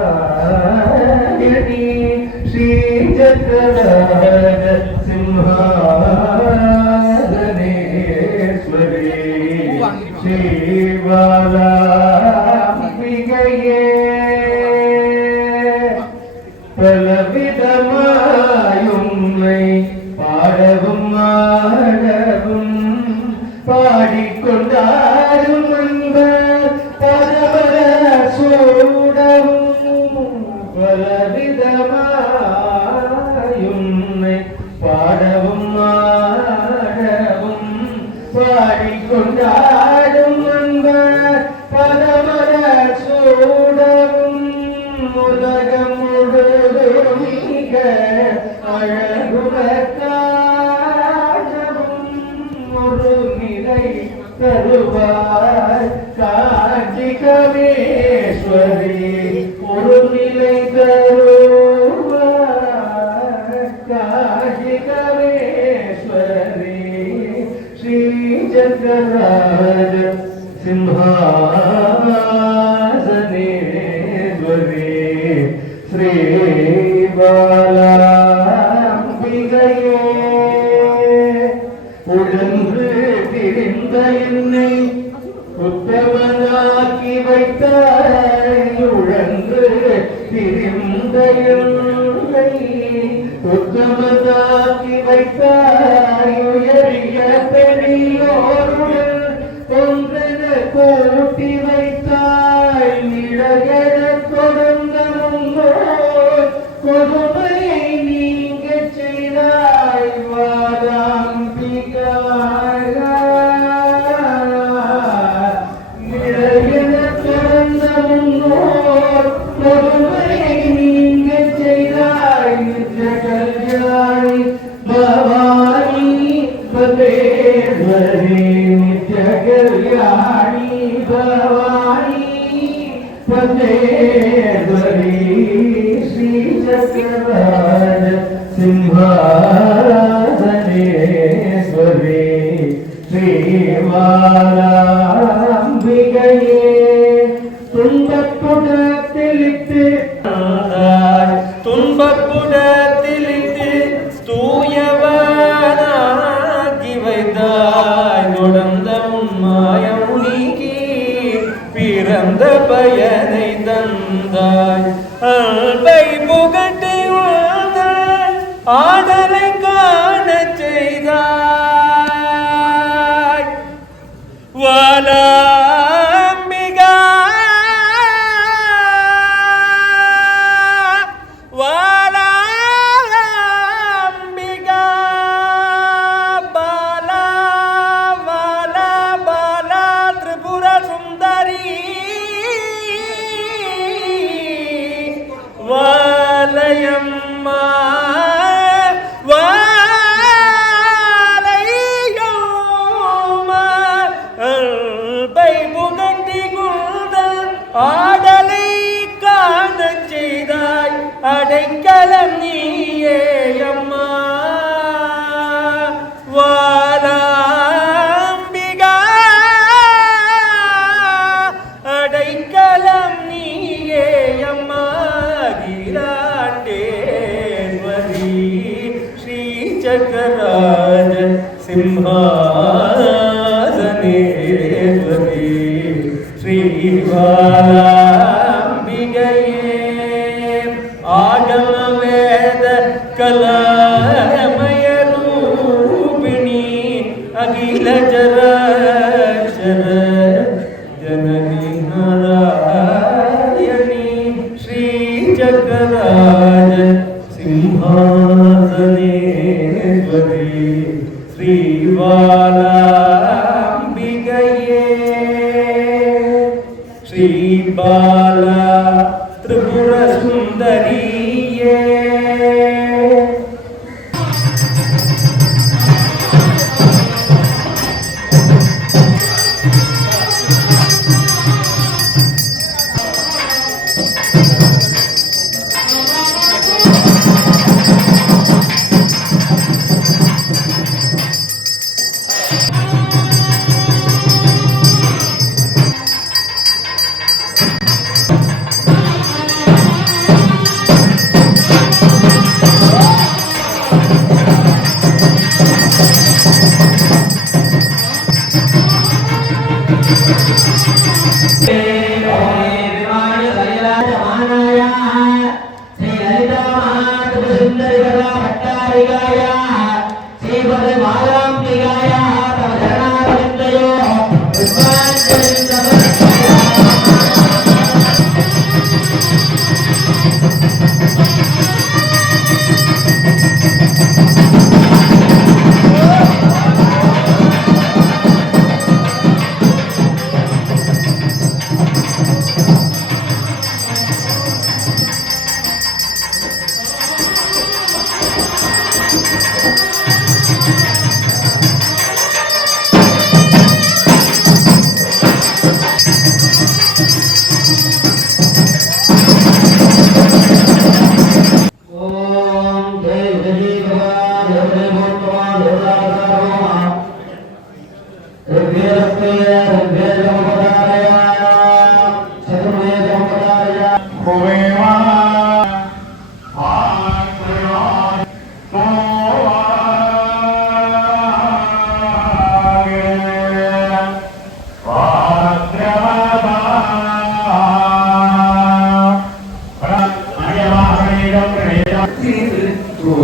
नारायणी श्री चक्रराज सिंहासनेश्वरी பலவிதமாயும்மை பாடவும் ஆடவும் பாடிக்கொண்டாடும் அன்பர் பரவர சூடவும் பலவிதமாயும்மை பாடவும் ஆடவும் பாடிக்கொண்டாடும் அன்பர் பரவர சூடவும் உலகம் முழுவதும் மிக அழகுவக்காகவும் ஒரு நிலை தருவார் காஞ்சிகவேஸ்வரி ஒரு நிலை தருவார் காஞ்சிகவேஸ்வரி ஸ்ரீ ஜகராஜ சிம்ஹாசனேஸ்வரி ஸ்ரீ பாலாம்பிகையே உழன்று திரிந்த என்னை உத்தமனாக்கி வைத்தாய் உழன்று திரிந்த என்னை உத்தமனாக்கி வைத்தாய் உயரிய பெரியோருடன் ஒன்றென கூட்டி வைத்தாய் நிழகென கொடுந்த முன்னோர் கொடுமையை நீங்க செய்தாய் வாராம்பிகாய் நிழகென கொடுந்த முன்னோர் கொடுமையை நீங்க செய்தாய் நித்ய கல்யாணி பவானி பதேஸ்வரி நித்ய கல்யாணி பவானி பதேஸ்வரி ஸ்ரீ சக்கரராஜ சிம்ஹாசனேஸ்வரி ஸ்ரீ வாராம்பிகையே துன்பப்புடத்திலிட்டு துன்பப்புடத்திலிட்டு தூயவனாகி வைத்தாய் தொடர்ந்த உண்மாயம் நீக்கி பிறந்த பயனை தந்தாய் அல்பை புகட்டி வாழ்ந்தாய் ஆடலை காண செய்தாய் வாலாம்பிகா வாலாம்பிகா பாலா வாலா பாலா திரிபுர சுந்தரி வாலயம்மா வாலயோமா அல்பை புகட்டி குந்தன் ஆடலை காண செய்தாய் அடைக்கலம் நீயே அம்மா வாலாம்பிகா அடைக்கலம் நீயே அம்மா கீராண்டேஸ்வரி ஸ்ரீ சக்கராஜ சிம்ஹாசனேஸ்வரி ஸ்ரீ வாலாம்பிகையே ஆகம வேத கலாமய ரூபிணி அகில ஜராச்சர ஜனனி நாராயணி ஸ்ரீ சக்கராஜ சிம்ஹாசனேஸ்வரி ஸ்ரீ வாலாம்பிகையே ஸ்ரீ பாலா திரிபுர சுந்தரியே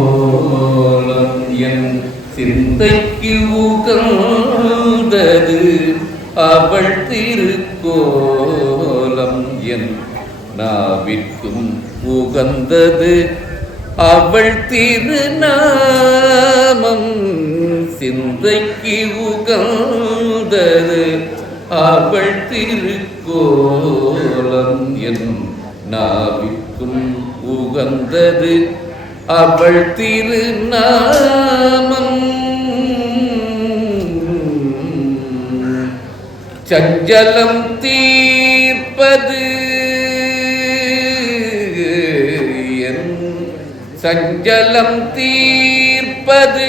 திருக்கோலம் என் சிந்தைக்கு உகந்தது அவள் திருக்கோலம் என் நாவிற்கும் உகந்தது அவள் திருநாமம் சிந்தைக்கு உகந்தது அவள் திருக்கோலம் என் நாவிற்கும் உகந்தது அவள் திருநாமம் சஞ்சலம் தீர்ப்பது என் சஞ்சலம் தீர்ப்பது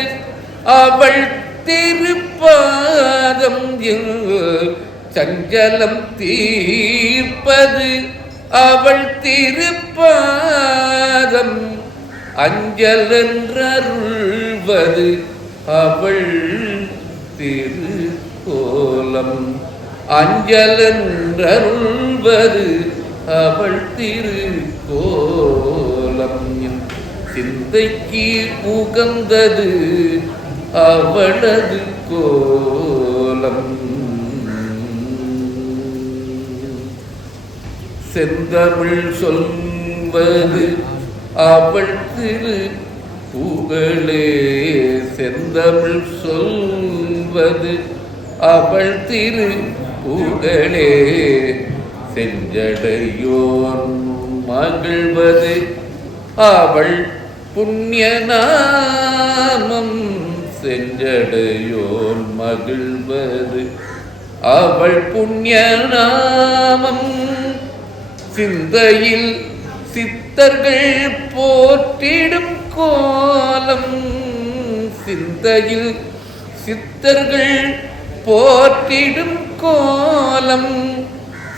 அவள் திருப்பாதம் சஞ்சலம் தீர்ப்பது அவள் திருப்பாதம் அஞ்சல் என்றருள்வது அவள் திருக்கோலம் அஞ்சல் என்றருள்வது அவள் திருக்கோலம் சிந்தைக்கு உகந்தது அவளது கோலம் செந்தமிழ் சொல்வது அவள் திரு புகழே செந்தமிழ் சொல்வது அவள் திரு புகழே செஞ்சடையோன் மகிழ்வது அவள் புண்ணிய நாமம் செஞ்சடையோன் மகிழ்வது அவள் புண்ணிய நாமம் சிந்தையில் சித்தர்கள் போற்றிடும் கோலம் சிந்தையில் சித்தர்கள் போற்றிடும் கோலம்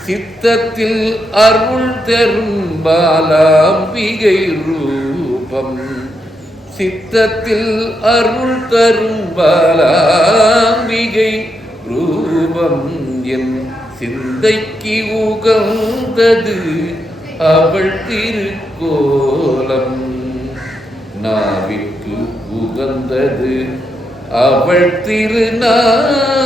சித்தத்தில் அருள் தரும் பாலாம்பிகை ரூபம் சித்தத்தில் அருள் தரும் பாலாம்பிகை ரூபம் என் சிந்தைக்கு உகந்தது அவள் திருக்கோலம் நாவிற்கு உகந்தது அவள் திருநாமம்